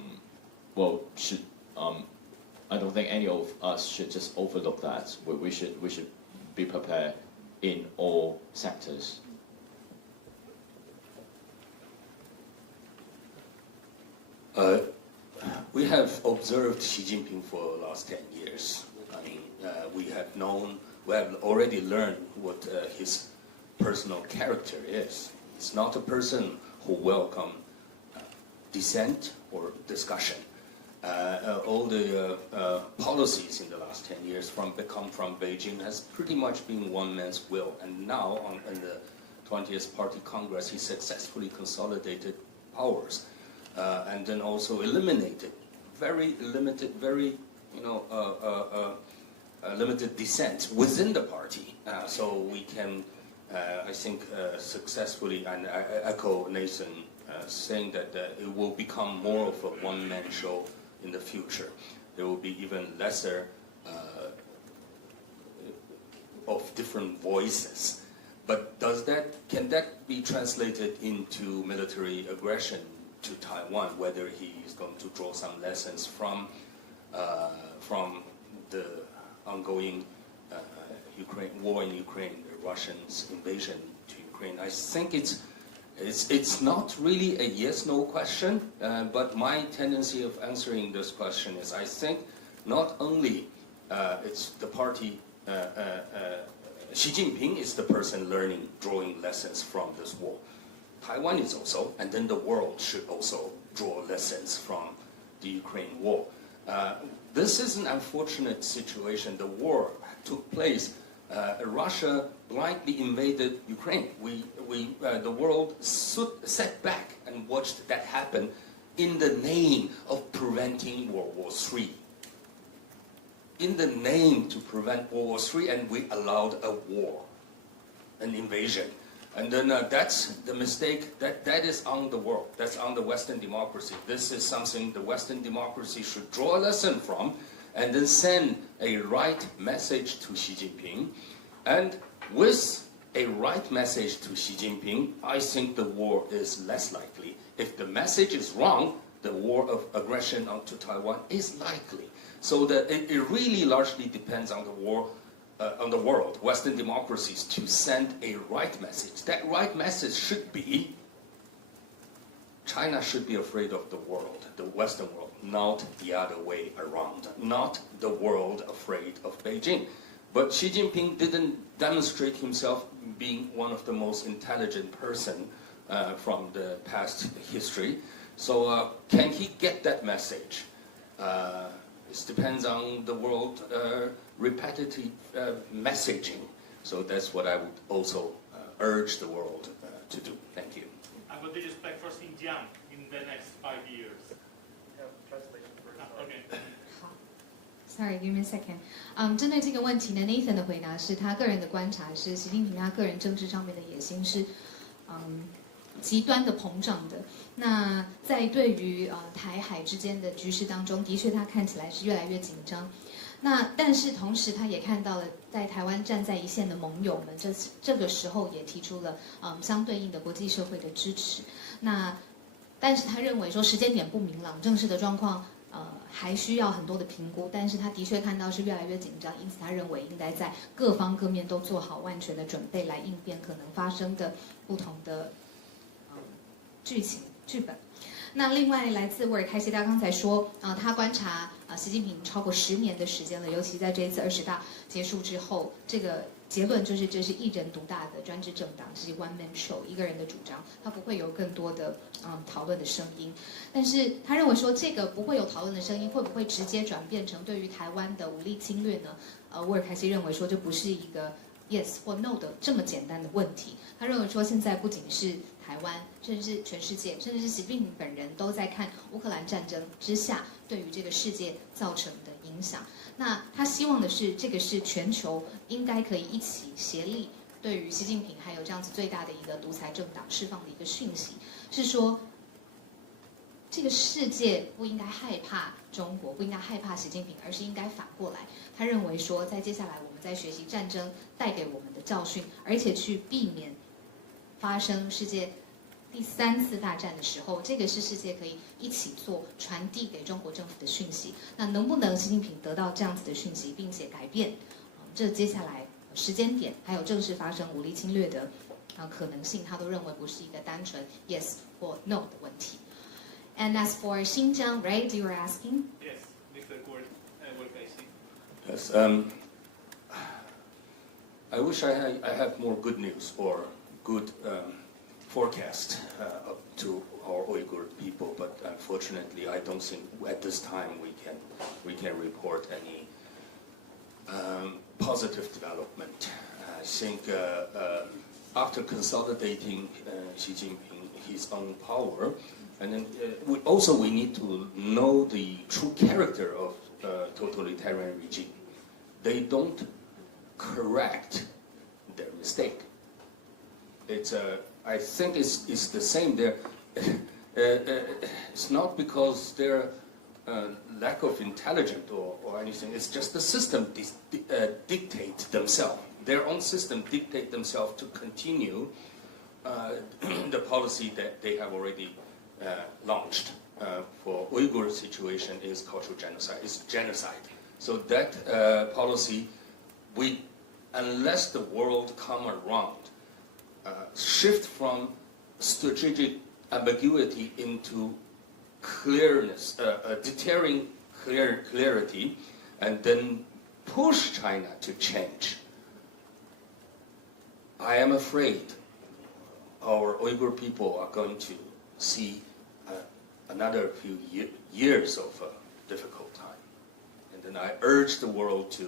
don't think any of us should just overlook that. We should be prepared in all sectors. We have observed Xi Jinping for the last 10 years. I mean, we have already learned what his personal character is. He's not a person who welcomes dissent or discussion. All the policies in the last 10 years come from Beijing has pretty much been one man's will. And now, in the 20th Party Congress, he successfully consolidated powers. And then also eliminated very limited, limited dissent within the party. So we can, I think, successfully, and I echo Nathan saying that it will become more of a one-man show in the future. There will be even lesser of different voices. But can that be translated into military aggression to Taiwan, whether he is going to draw some lessons from the ongoing war in Ukraine, the Russians' invasion to Ukraine? I think it's not really a yes/no question, but my tendency of answering this question is I think not only it's the party, Xi Jinping is the person drawing lessons from this war. Taiwan is also, and then the world should also draw lessons from the Ukraine war. This is an unfortunate situation. The war took place. Russia blindly invaded Ukraine. The world sat back and watched that happen in the name of preventing World War III. In the name to prevent World War III, and we allowed a war, an invasion. And then that's the mistake. That is on the world. That's on the Western democracy. This is something the Western democracy should draw a lesson from, and then send a right message to Xi Jinping. And with a right message to Xi Jinping, I think the war is less likely. If the message is wrong, the war of aggression onto Taiwan is likely. So that it really largely depends on the war, on the world, Western democracies, to send a right message. That right message should be, China should be afraid of the world, the Western world, not the other way around, not the world afraid of Beijing. But Xi Jinping didn't demonstrate himself being one of the most intelligent person from the past history. So can he get that message? It depends on the world repetitive messaging. So that's what I would also urge the world to do. Thank you. And what do you expect for Xinjiang in the next 5 years? Translation first. Okay. Sorry, give me a second. 针对这个问题呢 ，Nathan 的回答是他个人的观察是，习近平他个人政治上面的野心是，极端的膨胀的。那在对于台海之间的局势当中，的确他看起来是越来越紧张。那但是同时他也看到了在台湾站在一线的盟友们，这个时候也提出了相对应的国际社会的支持。那但是他认为说时间点不明朗，正式的状况还需要很多的评估。但是他的确看到是越来越紧张，因此他认为应该在各方各面都做好万全的准备来应变可能发生的不同的剧本。那另外来自沃尔开西，他刚才说，他观察习近平超过10年的时间了，尤其在这一次20大结束之后，这个结论就是这是一人独大的专制政党，是 one man show， 一个人的主张，他不会有更多的讨论的声音。但是他认为说，这个不会有讨论的声音，会不会直接转变成对于台湾的武力侵略呢？沃尔开西认为说，这不是一个 yes 或 no 的这么简单的问题。他认为说，现在不仅是台湾，甚至是全世界，甚至是习近平本人都在看乌克兰战争之下对于这个世界造成的影响。那他希望的是，这个是全球应该可以一起协力，对于习近平还有这样子最大的一个独裁政党释放的一个讯息，是说，这个世界不应该害怕中国，不应该害怕习近平，而是应该反过来。他认为说，在接下来我们在学习战争带给我们的教训，而且去避免发生世界第3次大战的时候，这个是世界可以一起做传递给中国政府的讯息。那能不能习近平得到这样子的讯息，并且改变这接下来时间点，还有正式发生武力侵略的可能性，他都认为不是一个单纯 yes 或 no 的问题。And as for Xinjiang, right? You were asking? Yes, Mr. Guorkaisi. Yes. I wish I had more good news or good forecast to our Uyghur people, but unfortunately, I don't think at this time we can report any positive development. I think after consolidating Xi Jinping his own power, and then we need to know the true character of totalitarian regime. They don't correct their mistake. I think it's the same there. It's not because they're lack of intelligence or anything. It's just the system dictate themselves. Their own system dictate themselves to continue the policy that they have already launched. For Uyghur situation is cultural genocide. It's genocide. So that policy, unless the world come around, shift from strategic ambiguity into clearness, deterring clarity, and then push China to change. I am afraid our Uyghur people are going to see another few years of difficult time. And then I urge the world to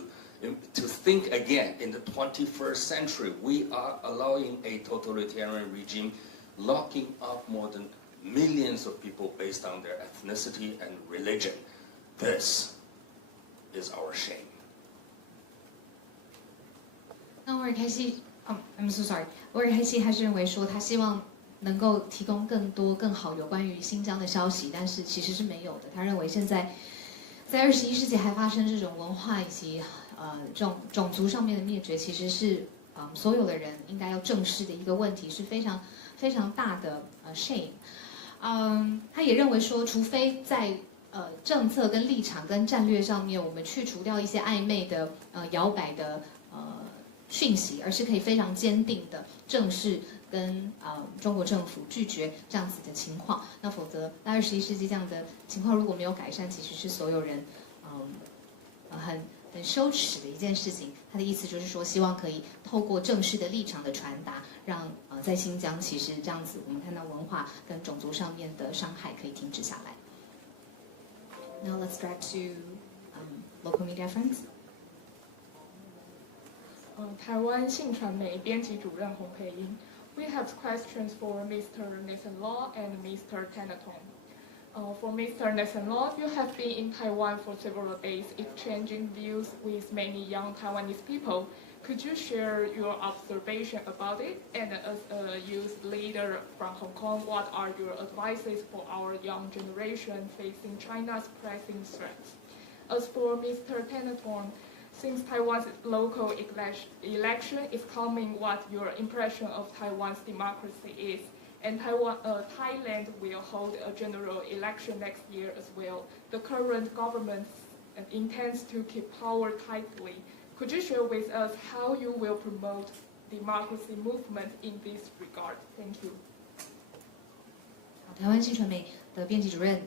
think again. In the 21st century, we are allowing a totalitarian regime locking up more than millions of people based on their ethnicity and religion. This is our shame. 那沃尔开西，I'm so sorry， 沃尔开西他是认为说他希望能够提供更多更好有关于新疆的消息，但是其实是没有的。他认为现在在21世纪还发生这种文化以及这种种族上面的灭绝，其实是所有的人应该要正视的一个问题，是非常非常大的shame。他也认为说，除非在政策跟立场跟战略上面，我们去除掉一些暧昧的摇摆的讯息，而是可以非常坚定的正视跟中国政府拒绝这样子的情况。那否则，在21世纪这样的情况如果没有改善，其实是所有人很羞耻的一件事情。他的意思就是说，希望可以透过正式的立场的传达，让在新疆其实这样子，我们看到文化跟种族上面的伤害可以停止下来。Now let's drive to local media friends. 台湾信传媒编辑主任洪培英。We have questions for Mr. Nathan Law and Mr. Tanatong. For Mr. Nathan Law, you have been in Taiwan for several days, exchanging views with many young Taiwanese people. Could you share your observation about it? And as a youth leader from Hong Kong, what are your advices for our young generation facing China's pressing threats? As for Mr. Tanatong, since Taiwan's local election is coming, what your impression of Taiwan's democracy is? And Thailand will hold a general election next year as well. The current government intends to keep power tightly. Could you share with us how you will promote democracy movement in this regard? Thank you. 台湾新传媒的编辑主任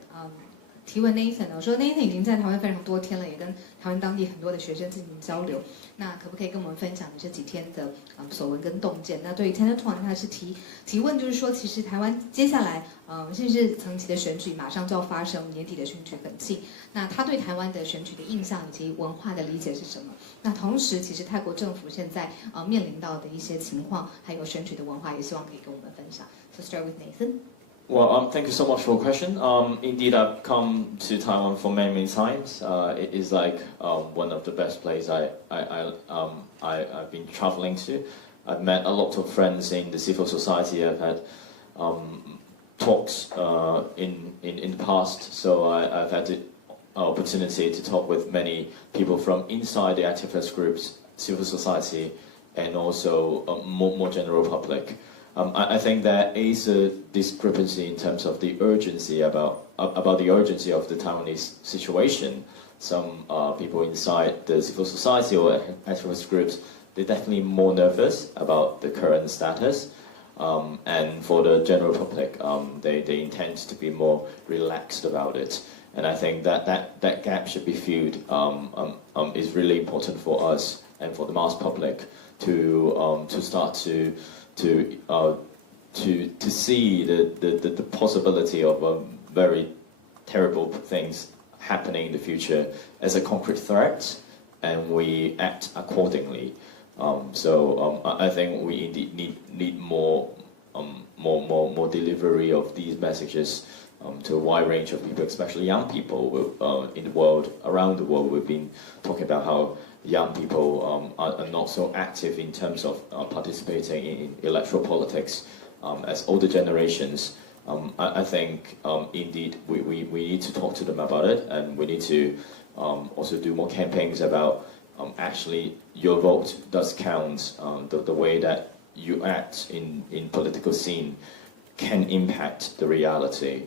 提问 Nathan 我说 Nathan 已经在台湾非常多天了，也跟台湾当地很多的学生进行交流。那可不可以跟我们分享你这几天的所闻跟洞见？那对于 Tanatong 他是提问，就是说其实台湾接下来县市层级的选举马上就要发生，年底的选举很近。那他对台湾的选举的印象以及文化的理解是什么？那同时，其实泰国政府现在面临到的一些情况，还有选举的文化，也希望可以跟我们分享。So start with Nathan. Well, thank you so much for the question. Indeed, I've come to Taiwan for many, many times. It is like one of the best places I've been traveling to. I've met a lot of friends in the civil society. I've had talks in the past, so I've had the opportunity to talk with many people from inside the activist groups, civil society, and also more general public. I think there is a discrepancy in terms of the urgency about the urgency of the Taiwanese situation. Some people inside the civil society or activist groups, they're definitely more nervous about the current status. And for the general public, they intend to be more relaxed about it. And I think that gap should be filled. Is really important for us and for the mass public to start to see the possibility of very terrible things happening in the future as a concrete threat, and we act accordingly. I think we indeed need more delivery of these messages to a wide range of people, especially young people in the world, around the world. We've been talking about how young people are not so active in terms of participating in electoral politics as older generations. I think indeed we need to talk to them about it, and we need to also do more campaigns about actually your vote does count. The way that you act in political scene can impact the reality.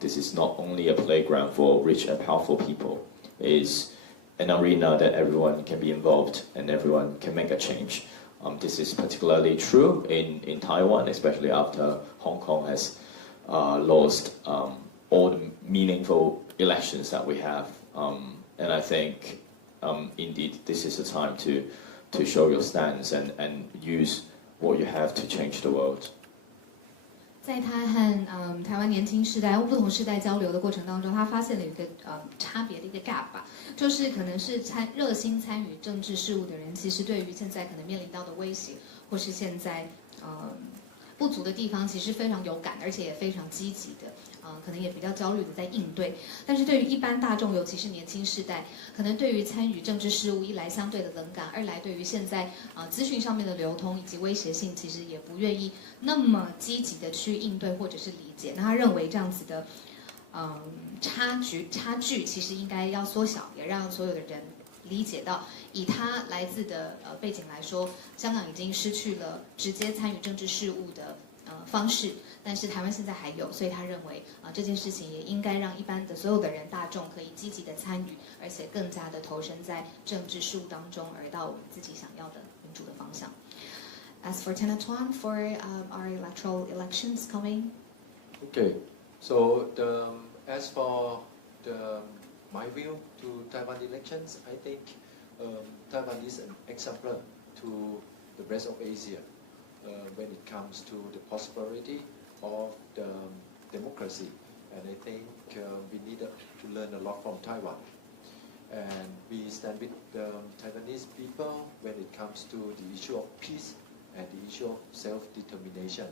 This is not only a playground for rich and powerful people. It is an arena that everyone can be involved and everyone can make a change. This is particularly true in Taiwan, especially after Hong Kong has lost all the meaningful elections that we have. And I think indeed this is a time to show your stance and use what you have to change the world. 在他和台湾年轻世代或不同世代交流的过程当中，他发现了一个差别的一个 gap 吧，就是可能是热心参与政治事务的人，其实对于现在可能面临到的威胁，或是现在不足的地方，其实非常有感，而且也非常积极的。可能也比较焦虑的在应对，但是对于一般大众，尤其是年轻世代，可能对于参与政治事务，一来相对的冷感，二来对于现在资讯上面的流通以及威胁性，其实也不愿意那么积极的去应对或者是理解。那他认为这样子的差距其实应该要缩小，也让所有的人理解到，以他来自的背景来说，香港已经失去了直接参与政治事务的方式。但是台湾现在还有，所以他认为这件事情也应该让一般的所有的人大众可以积极的参与，而且更加的投身在政治事务当中，而到我们自己想要的民主的方向。As for Tanatuan, for our elections coming. Okay, so as for my view to Taiwan elections, I think Taiwan is an exemplar to the rest of Asia when it comes to the prosperity of the democracy, and I think we need to learn a lot from Taiwan, and we stand with the Taiwanese people when it comes to the issue of peace and the issue of self-determination.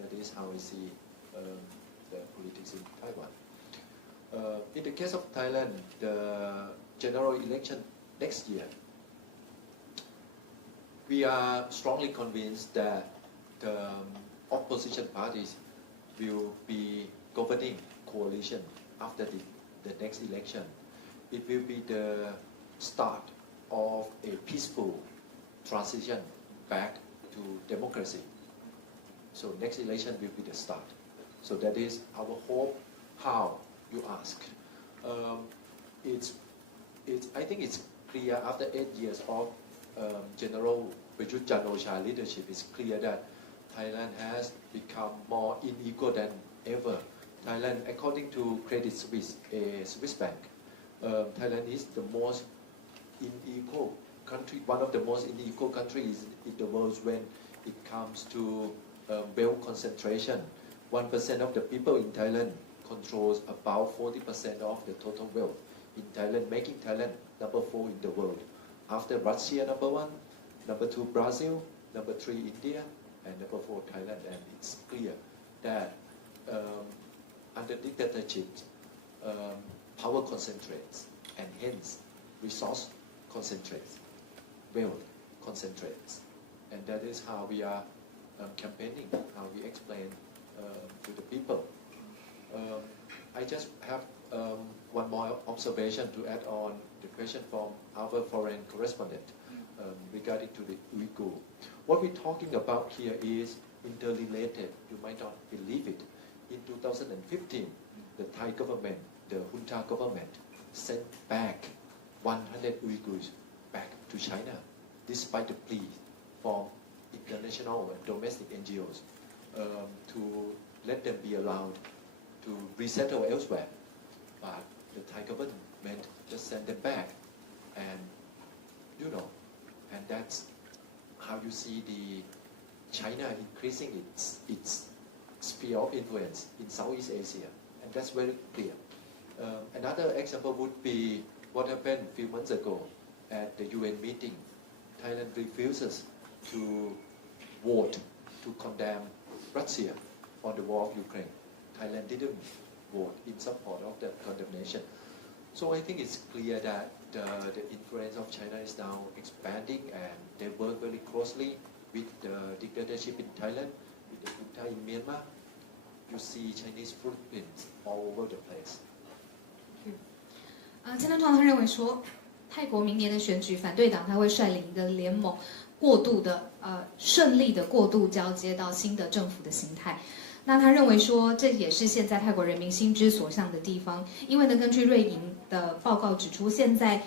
That is how I see the politics in Taiwan. In the case of Thailand, the general election next year, we are strongly convinced that the opposition parties will be governing coalition after the next election. It will be the start of a peaceful transition back to democracy. So next election will be the start. So that is our hope. How, you ask? I think it's clear after 8 years of General Prayut Chan-o-cha leadership, it's clear that Thailand has become more unequal than ever. Thailand, according to Credit Suisse, a Swiss bank, Thailand is the most unequal country, one of the most unequal countries in the world when it comes to wealth concentration. 1% of the people in Thailand controls about 40% of the total wealth in Thailand, making Thailand number 4 in the world. After Russia, number 1, number 2, Brazil, number 3, India, and number 4, Thailand. And it's clear that under dictatorship, power concentrates, and hence resource concentrates, wealth concentrates. And that is how we are campaigning, how we explain to the people. I just have one more observation to add on the question from our foreign correspondent regarding to the Uyghur. What we're talking about here is interrelated. You might not believe it. In 2015, the Thai government, the junta government, sent back 100 Uyghurs back to China, despite the plea from international and domestic NGOs to let them be allowed to resettle elsewhere. But the Thai government just sent them back, and and that's how you see the China increasing its sphere of influence in Southeast Asia, and that's very clear. Another example would be what happened a few months ago at the UN meeting. Thailand refuses to vote to condemn Russia on the war of Ukraine. Thailand didn't vote in support of that condemnation. So I think it's clear that the influence of China is now expanding, and they work very closely with the dictatorship in Thailand, with the junta in Myanmar. You see Chinese footprints all over the place. 江南他认为说，泰国明年的选举，反对党他会率领一个联盟，过度的顺利的过渡交接到新的政府的形态。那他认为说，这也是现在泰国人民心之所向的地方，因为呢，根据瑞银的报告指出，现在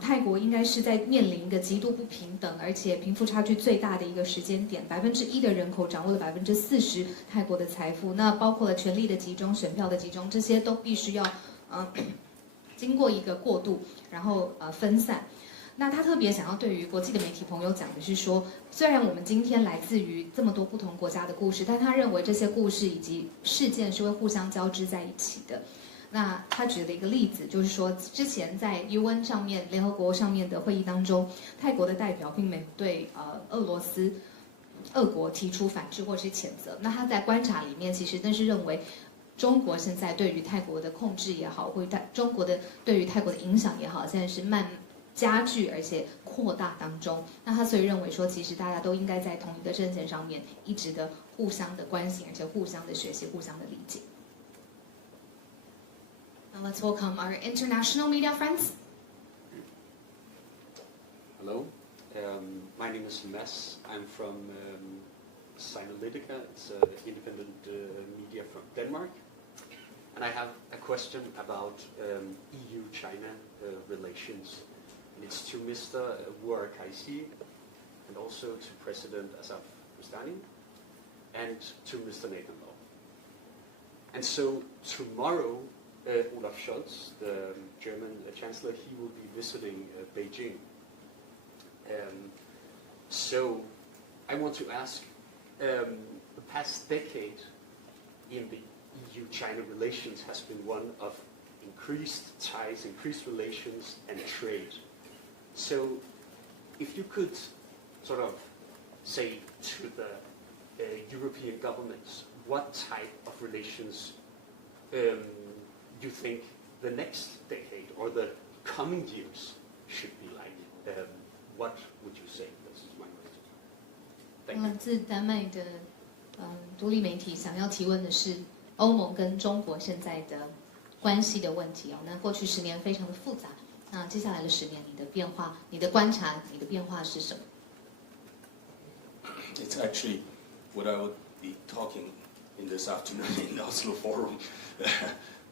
泰国应该是在面临一个极度不平等，而且贫富差距最大的一个时间点，1%的人口掌握了40%泰国的财富，那包括了权力的集中、选票的集中，这些都必须要经过一个过渡，然后分散。那他特别想要对于国际的媒体朋友讲的是说，虽然我们今天来自于这么多不同国家的故事，但他认为这些故事以及事件是会互相交织在一起的。那他举了一个例子，就是说之前在 UN 上面联合国上面的会议当中，泰国的代表并没有对俄国提出反制或是谴责。那他在观察里面，其实那是认为中国现在对于泰国的控制也好，或者中国的对于泰国的影响也好，现在是加剧而且扩大当中。那他所以认为说，其实大家都应该在同一个阵线上面一直的互相的关心，而且互相的学习，互相的理解。Now let's welcome our international media friends. Hello, my name is Mads. I'm from Sinalytica. It's an independent media from Denmark. And I have a question about EU-China relations. And it's to Mr. Wu Kaixi, and also to President Asaf Bustani, and to Mr. Nathan Law. And so tomorrow, Olaf Scholz, the German Chancellor, he will be visiting Beijing. So I want to ask, the past decade in the EU-China relations has been one of increased ties, increased relations, and trade. So if you could sort of say to the European governments, what type of relations you think the next decade or the coming years should be like? What would you say? This is my question. Thank you. 自丹麦的独立媒体想要提问的是欧盟跟中国现在的关系的问题哦。那过去10年非常的复杂，那接下来的10年你的变化、你的观察、你的变化是什么？ It's actually what I would be talking in this afternoon in the Oslo Forum.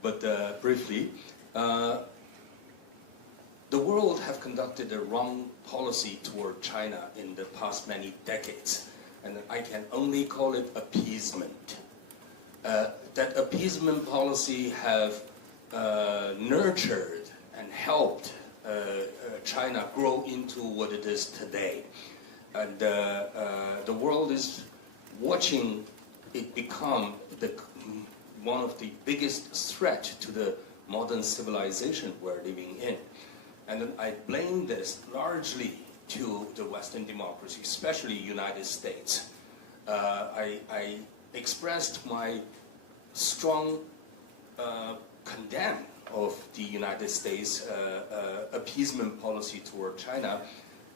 But briefly, the world have conducted a wrong policy toward China in the past many decades, and I can only call it appeasement. That appeasement policy have nurtured and helped China grow into what it is today. And the world is watching it become one of the biggest threat to the modern civilization we're living in. And I blame this largely to the Western democracy, especially United States. I expressed my strong condemn of the United States appeasement policy toward China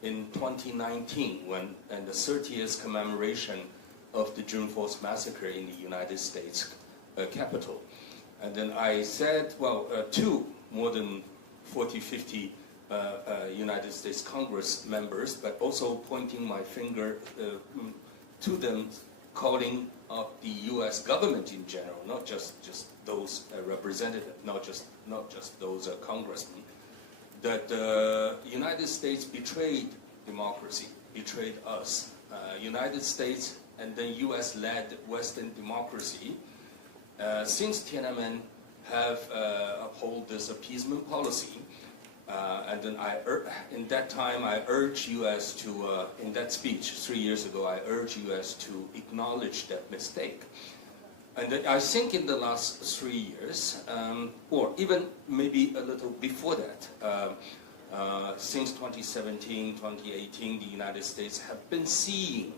in 2019 and the 30th commemoration of the June 4th massacre in the United States Capitol. And then I said, well, to more than 40, 50 United States Congress members, but also pointing my finger to them, calling up the U.S. government in general, not just those representatives, not just those congressmen, that the United States betrayed democracy, betrayed us. United States and then U.S.-led Western democracy, since Tiananmen, have upheld this appeasement policy. And then in that time, I urged U.S. to, in that speech 3 years ago, I urged U.S. to acknowledge that mistake. And I think in the last 3 years, or even maybe a little before that, since 2017, 2018, the United States have been seeing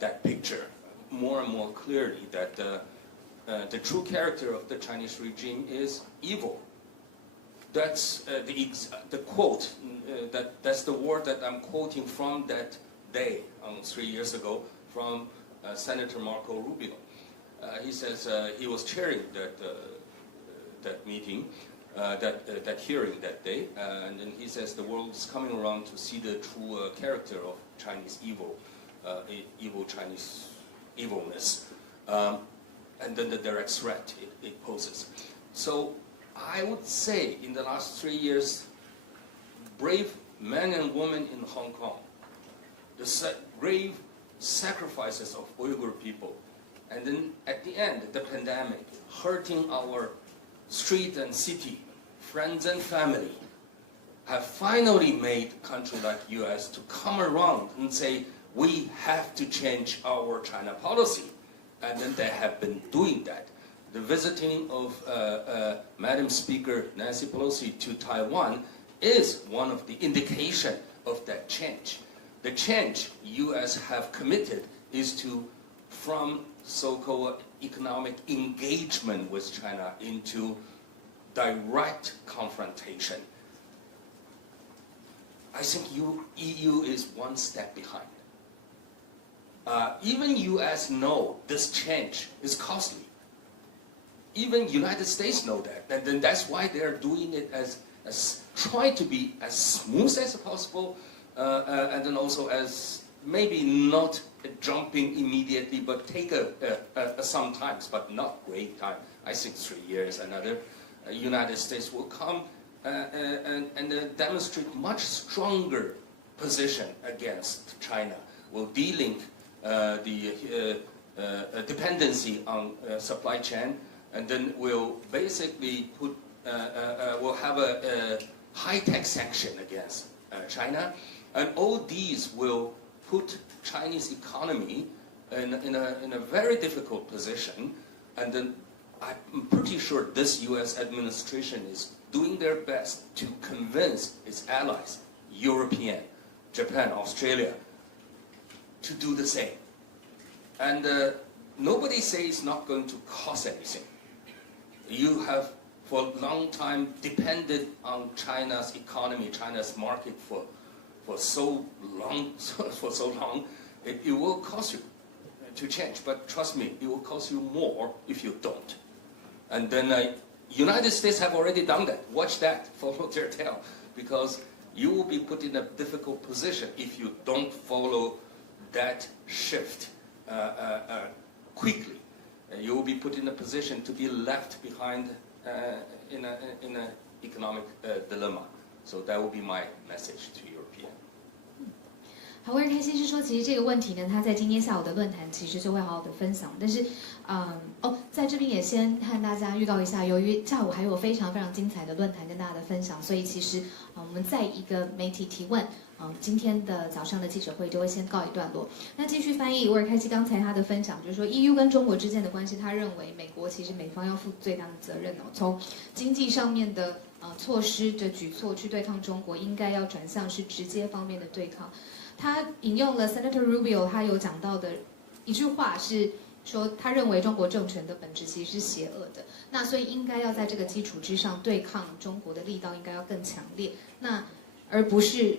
that picture more and more clearly, that the true character of the Chinese regime is evil. That's the quote, that's the word that I'm quoting from that day, 3 years ago, from Senator Marco Rubio. He says he was chairing that meeting, that hearing that day, and then he says the world is coming around to see the true character of Chinese evil Chinese evilness, and then the direct threat it poses. So I would say in the last 3 years, brave men and women in Hong Kong, the brave sacrifices of Uyghur people, and then at the end, the pandemic, hurting our street and city, friends and family, have finally made a country like U.S. to come around and say, we have to change our China policy. And then they have been doing that. The visiting of Madam Speaker Nancy Pelosi to Taiwan is one of the indication of that change. The change U.S. have committed is to, from so-called economic engagement with China into direct confrontation. I think EU is one step behind. Even U.S. know this change is costly. Even United States know that, and then that's why they're doing it as try to be as smooth as possible, and then also as maybe not jumping immediately, but take some times, but not great time. I think 3 years. Another United States will come and demonstrate much stronger position against China. Will de-link the dependency on supply chain, and then will basically put will have a high-tech sanction against China, and all these will put Chinese economy in a very difficult position, and then I'm pretty sure this U.S. administration is doing their best to convince its allies, European, Japan, Australia, to do the same. And nobody says it's not going to cost anything. You have for a long time depended on China's economy, China's market for so long, it will cost you to change. But trust me, it will cost you more if you don't. And then United States have already done that. Watch that, follow their tail, because you will be put in a difficult position if you don't follow that shift quickly. You will be put in a position to be left behind in an economic dilemma. So that will be my message to European. 好，我很开心是说，其实这个问题呢，他在今天下午的论坛其实就会好好的分享。但是，在这边也先和大家预告一下，由于下午还有非常非常精彩的论坛跟大家的分享，所以其实我们在一个媒体提问，今天的早上的记者会就会先告一段落。那继续翻译，我尔开西刚才他的分享，就是说 EU 跟中国之间的关系，他认为美国其实美方要负最大的责任哦，从经济上面的措施的举措去对抗中国，应该要转向是直接方面的对抗。他引用了 Senator Rubio 他有讲到的一句话，是说他认为中国政权的本质其实是邪恶的，那所以应该要在这个基础之上对抗中国的力道应该要更强烈，那而不是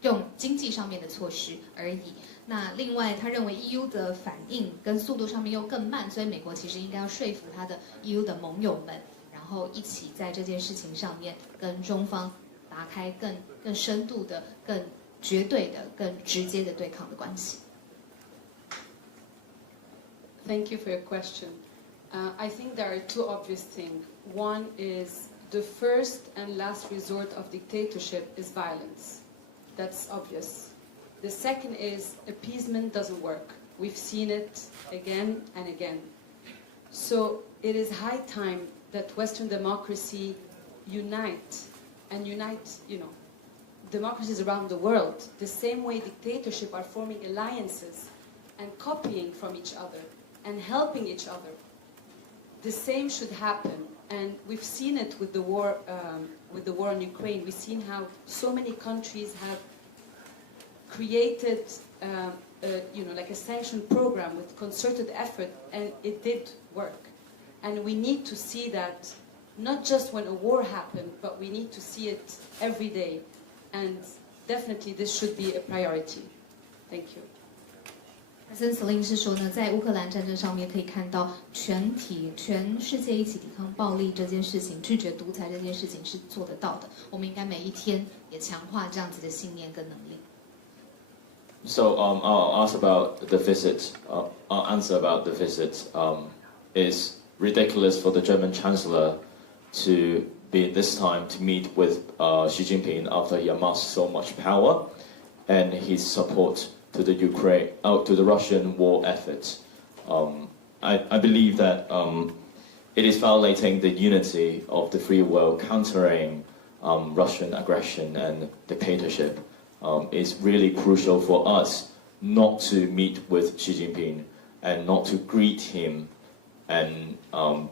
用经济上面的措施而已。那另外他认为 EU 的反应跟速度上面又更慢，所以美国其实应该要说服他的 EU 的盟友们，然后一起在这件事情上面跟中方打开更深度的、更绝对的、更直接的对抗的关系。Thank you for your question. I think there are two obvious things. One is the first and last resort of dictatorship is violence. That's obvious. The second is appeasement doesn't work. We've seen it again and again. So it is high time that Western democracy unite, democracies around the world, the same way dictatorship are forming alliances and copying from each other and helping each other. The same should happen, and we've seen it with the war in Ukraine. We've seen how so many countries have created, like a sanctioned program with concerted effort, and it did work. And we need to see that not just when a war happened, but we need to see it every day. And definitely this should be a priority. Thank you. President Celine 是说呢，在乌克兰战争上面可以看到全世界一起抵抗暴力这件事情，拒绝独裁这件事情是做得到的。我们应该每一天也强化这样子的信念跟能力。So I'll ask about the visit. I'll answer about the visit. It's ridiculous for the German Chancellor to be this time to meet with Xi Jinping after he amassed so much power and his support to the Russian war effort. I believe that it is violating the unity of the free world, countering Russian aggression and dictatorship, it's really crucial for us not to meet with Xi Jinping and not to greet him and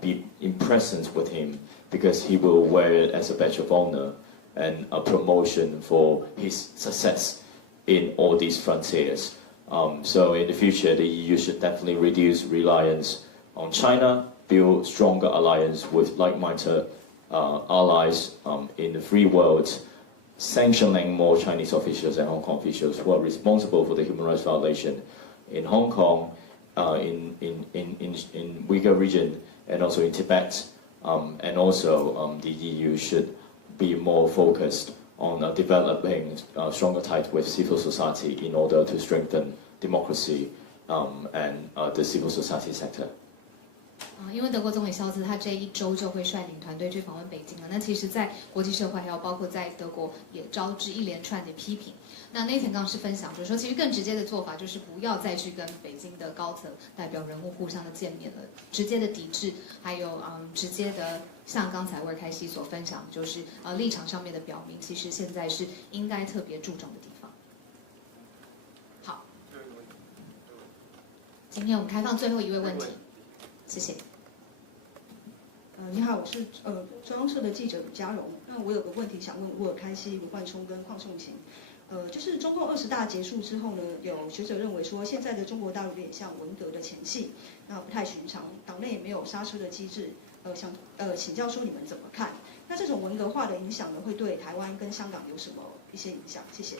be in presence with him, because he will wear it as a badge of honor and a promotion for his success in all these frontiers. So in the future, the EU should definitely reduce reliance on China, build stronger alliance with like-minded allies in the free world, sanctioning more Chinese officials and Hong Kong officials who are responsible for the human rights violation in Hong Kong, in Uyghur region, and also in Tibet. And also the EU should be more focused on developing stronger ties with civil society in order to strengthen democracy and the civil society sector. 因为德国总理肖兹他这一周就会率领团队去访问北京了。那其实，在国际社会还有包括在德国，也招致一连串的批评。那Nathan刚刚是分享，就是说，其实更直接的做法就是不要再去跟北京的高层代表人物互相的见面了，直接的抵制，还有直接的像刚才沃尔开西所分享，就是立场上面的表明，其实现在是应该特别注重的地方。好，今天我们开放最后一位问题，谢谢。你好，我是中央社的记者吕嘉荣。那我有个问题想问沃尔开西、罗冠聪跟邝颂晴。就是中共20大结束之后呢，有学者认为说，现在的中国大陆有点像文革的前夕，那不太寻常，党内也没有刹车的机制。想请教说你们怎么看？那这种文革化的影响呢，会对台湾跟香港有什么一些影响？谢谢。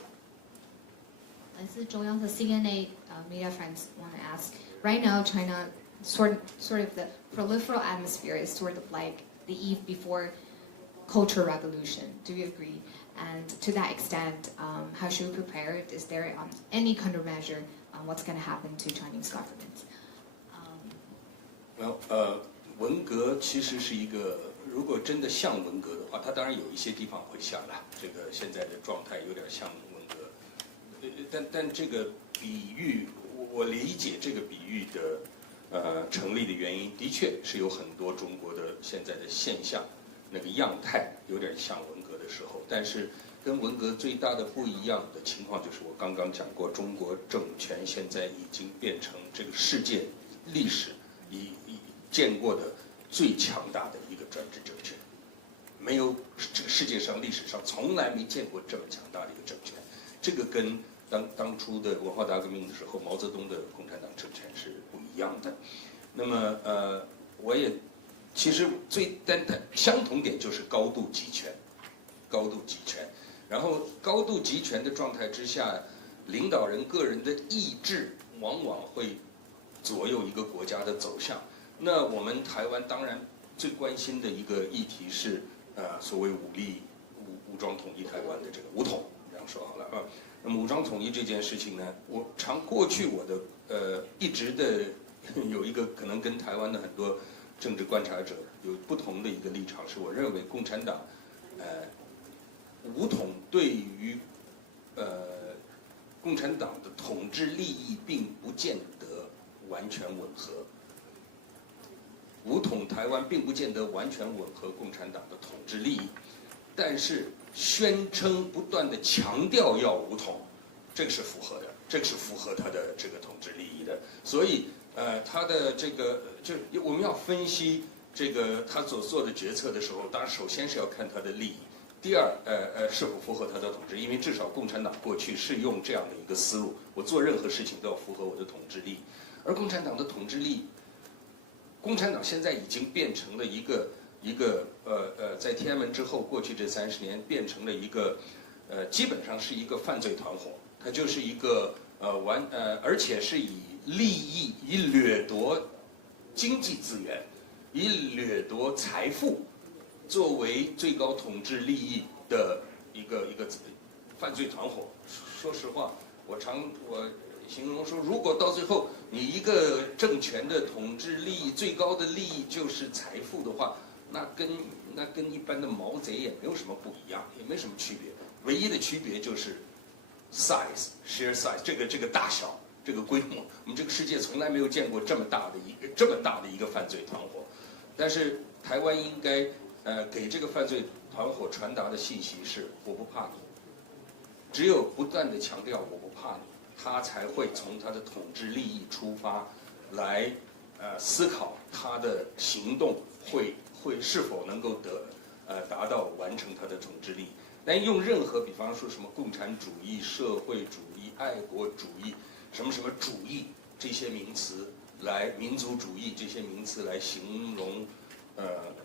来自中央的 CNA media friends want to ask. Right now, China sort of the proliferal atmosphere is sort of like the eve before cultural revolution. Do you agree? And to that extent, how should we prepare? Is there any countermeasure on what's going to happen to Chinese government? Well, 文革其实是一个，如果真的像文革的话，它当然有一些地方会像了。这个现在的状态有点像文革，但这个比喻，我理解这个比喻的成立的原因，的确是有很多中国的现在的现象，那个样态有点像文革的时候，但是跟文革最大的不一样的情况就是我刚刚讲过，中国政权现在已经变成这个世界历史见过的最强大的一个专制政权，没有这个世界上历史上从来没见过这么强大的一个政权。这个跟当初的文化大革命的时候，毛泽东的共产党政权是不一样的。那么我也其实但相同点就是高度集权，高度集权。然后高度集权的状态之下，领导人个人的意志往往会左右一个国家的走向。那我们台湾当然最关心的一个议题是所谓武装统一台湾的这个武统，这样说好了啊。那么武装统一这件事情呢，过去我的一直的有一个可能跟台湾的很多政治观察者有不同的一个立场，是我认为共产党武统对于共产党的统治利益并不见得完全吻合。武统台湾并不见得完全吻合共产党的统治利益，但是宣称不断的强调要武统，这个是符合的，这个是符合他的这个统治利益的。所以他的这个就我们要分析这个他所做的决策的时候，当然首先是要看他的利益，第二是否符合他的统治，因为至少共产党过去是用这样的一个思路，我做任何事情都要符合我的统治利益，而共产党的统治利益。共产党现在已经变成了一个在天安门之后，过去这30年变成了一个基本上是一个犯罪团伙，它就是一个而且是以利益、以掠夺经济资源、以掠夺财富作为最高统治利益的一个犯罪团伙。说实话，我形容说，如果到最后你一个政权的统治利益最高的利益就是财富的话，那跟一般的毛贼也没有什么不一样，也没什么区别。唯一的区别就是 sheer size 这个大小，这个规模。我们这个世界从来没有见过这么大的一个犯罪团伙。但是台湾应该给这个犯罪团伙传达的信息是我不怕你，只有不断地强调我不怕你，他才会从他的统治利益出发，来思考他的行动会是否能够达到完成他的统治利益。但用任何比方说什么共产主义、社会主义、爱国主义、什么什么主义这些名词来，民族主义这些名词来形容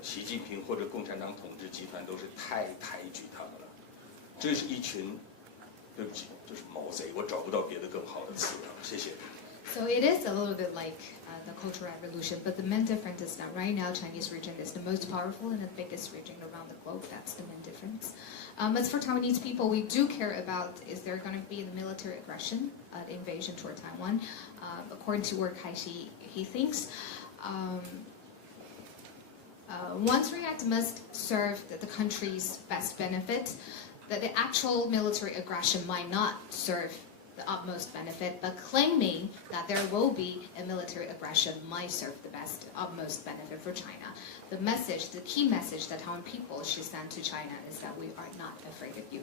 习近平或者共产党统治集团，都是太抬举他们了。这是一群，对不起，就是毛贼，我找不到别的更好的词了。谢谢。So it is a little bit like the Cultural Revolution, but the main difference is that right now Chinese region is the most powerful and the biggest region around the globe. That's the main difference. As for Taiwanese people, we do care about is there going to be the military aggression, the invasion toward Taiwan. According to Wu Kai-shi, he thinks one react must serve the country's best benefit, that the actual military aggression might not serve the utmost benefit, but claiming that there will be a military aggression might serve the best, utmost benefit for China. The message, the key message that Taiwan people should send to China is that we are not afraid of you.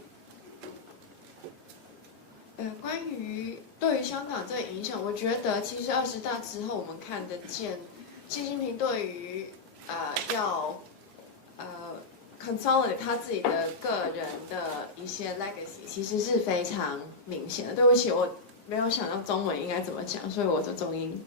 关于对于香港这个影响，我觉得其实20大之后，我们看得见习近平对于要consolidate 他自己的个人的一些 legacy， 其实是非常明显的。对不起，我没有想到中文应该怎么讲，所以我就中英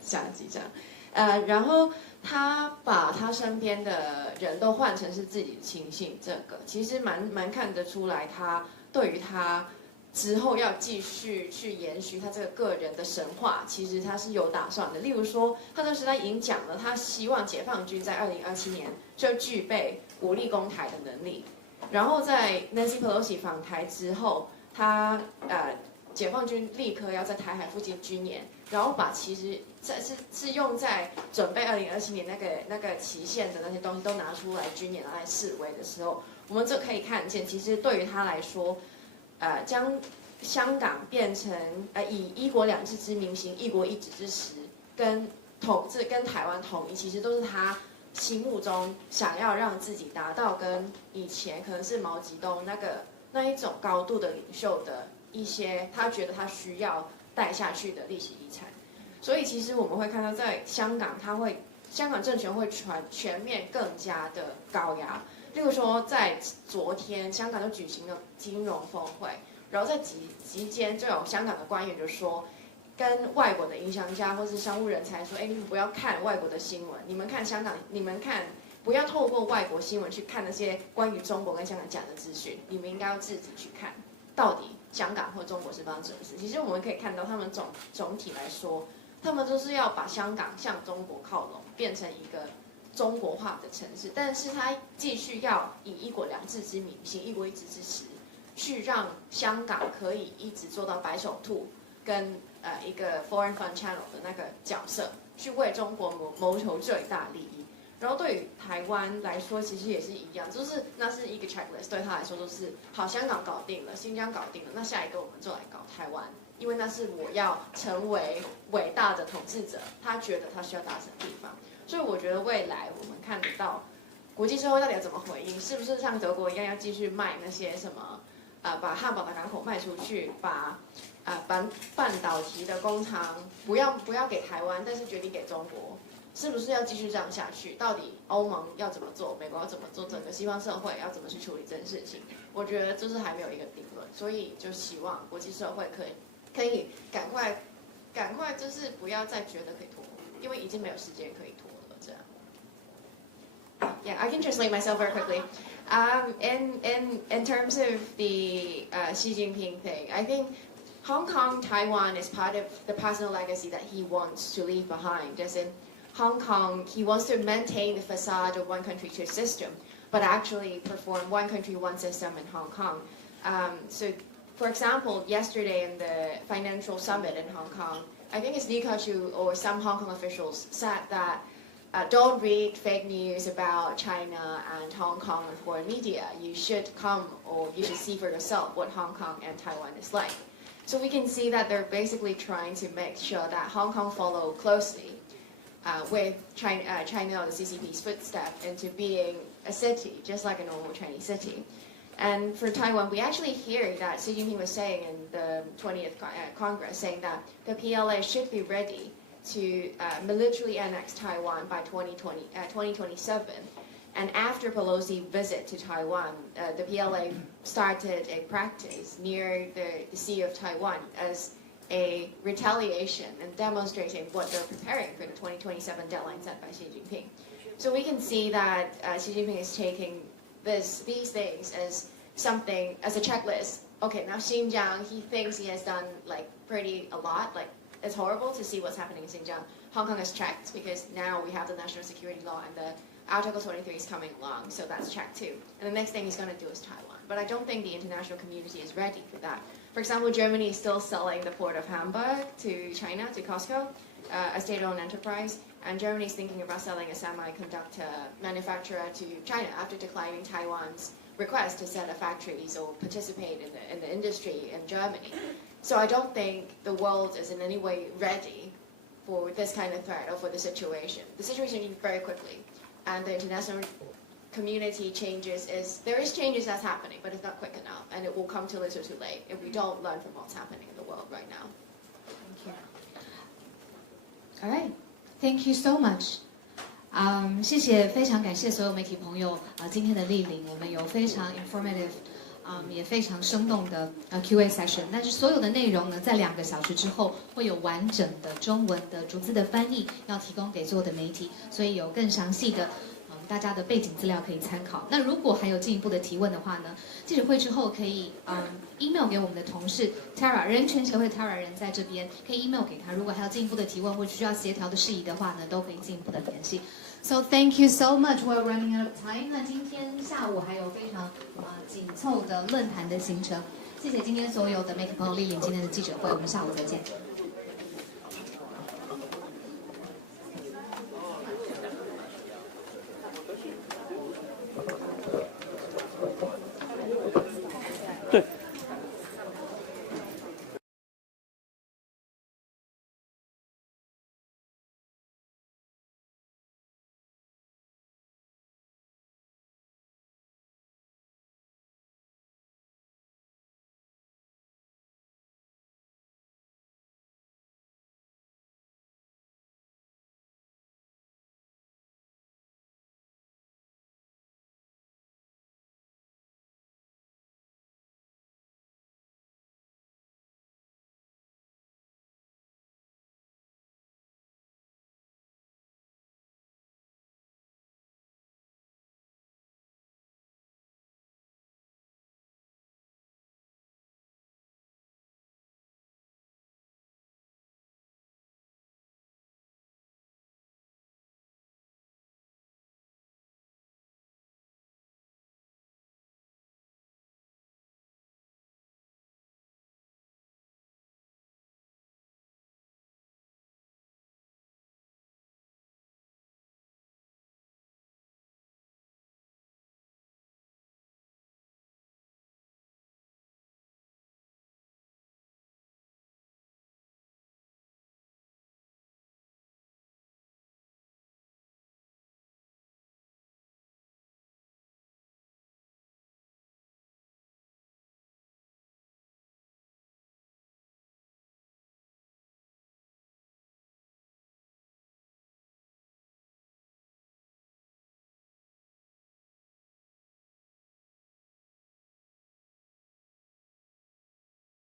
夹击这样。然后他把他身边的人都换成是自己的亲信，这个其实蛮看得出来，他对于他之后要继续去延续他这个个人的神话，其实他是有打算的。例如说，他当时他已经讲了，他希望解放军在2027年就具备武力攻台的能力。然后在 Nancy Pelosi 访台之后，他解放军立刻要在台海附近军演，然后把其实是用在准备2027年那个期限的那些东西都拿出来军演来示威的时候，我们就可以看见，其实对于他来说。将香港变成以一国两制之名行一国一制之实，跟台湾统一，其实都是他心目中想要让自己达到跟以前可能是毛泽东那一种高度的领袖的一些他觉得他需要带下去的历史遗产。所以其实我们会看到，在香港香港政权会全面更加的高压。例如说，在昨天香港就举行了金融峰会，然后在期间就有香港的官员就说，跟外国的影响家或是商务人才说，你们不要看外国的新闻，你们看香港，你们看不要透过外国新闻去看那些关于中国跟香港假的资讯，你们应该要自己去看，到底香港或中国是发生什么事。其实我们可以看到，他们总体来说，他们都是要把香港向中国靠拢，变成一个中国化的城市，但是他继续要以一国两制之名行一国一制之实，去让香港可以一直做到白手兔跟一个 foreign fund channel 的那个角色，去为中国谋求最大利益。然后对于台湾来说，其实也是一样，就是那是一个 checklist， 对他来说就是好，香港搞定了，新疆搞定了，那下一个我们就来搞台湾，因为那是我要成为伟大的统治者，他觉得他需要达成的地方。所以我觉得未来我们看得到国际社会到底要怎么回应，是不是像德国一样要继续卖那些什么把汉堡的港口卖出去，把半导体的工厂不要给台湾，但是决定给中国，是不是要继续这样下去？到底欧盟要怎么做，美国要怎么做，整个西方社会要怎么去处理这件事情？我觉得就是还没有一个定论，所以就希望国际社会可以赶快就是不要再觉得可以拖，因为已经没有时间可以拖。Yeah, I can translate myself very quickly. In terms of the Xi Jinping thing, I think Hong Kong, Taiwan is part of the personal legacy that he wants to leave behind. As in Hong Kong, he wants to maintain the facade of one country, two system, but actually perform one country, one system in Hong Kong. So, for example, yesterday in the financial summit in Hong Kong, I think it's Li Keqiu or some Hong Kong officials said that don't read fake news about China and Hong Kong and foreign media. You should come or you should see for yourself what Hong Kong and Taiwan is like. So we can see that they're basically trying to make sure that Hong Kong follow closely with China or the CCP's footstep into being a city, just like a normal Chinese city. And for Taiwan, we actually hear that Xi Jinping was saying in the 20th Congress, saying that the PLA should be ready to militarily annex Taiwan by 2027. And after Pelosi's visit to Taiwan, the PLA started a practice near the Sea of Taiwan as a retaliation and demonstrating what they're preparing for the 2027 deadline set by Xi Jinping. So we can see that Xi Jinping is taking these things as something, as a checklist. Okay, now Xinjiang, he thinks he has done like pretty a lot. Like, it's horrible to see what's happening in Xinjiang. Hong Kong has checked because now we have the national security law and the Article 23 is coming along, so that's checked too. And the next thing he's going to do is Taiwan. But I don't think the international community is ready for that. For example, Germany is still selling the port of Hamburg to China, to COSCO, a state-owned enterprise. And Germany is thinking about selling a semiconductor manufacturer to China after declining Taiwan's request to set up factories or participate in the industry in Germany. So I don't think the world is in any way ready for this kind of threat or for the situation. The situation changes very quickly, and the international community changes there is changes that's happening, but it's not quick enough, and it will come too little too late if we don't learn from what's happening in the world right now. Thank you. All right. Thank you so much. 谢谢，非常感谢所有媒体朋友今天的莅临，我们有非常 informative，也非常生动的Q&A session。但是所有的内容呢，在2个小时之后会有完整的中文的逐字的翻译，要提供给所有的媒体，所以有更详细的大家的背景资料可以参考。那如果还有进一步的提问的话呢，记者会之后可以email 给我们的同事 Tara 人权协会 Tara 人在这边，可以 email 给他。如果还有进一步的提问或需要协调的事宜的话呢，都可以进一步的联系。So thank you so much. We're running out of time. 那今天下午还有非常紧凑的论坛的行程。谢谢今天所有的媒体朋友莅临今天的记者会，我们下午再见。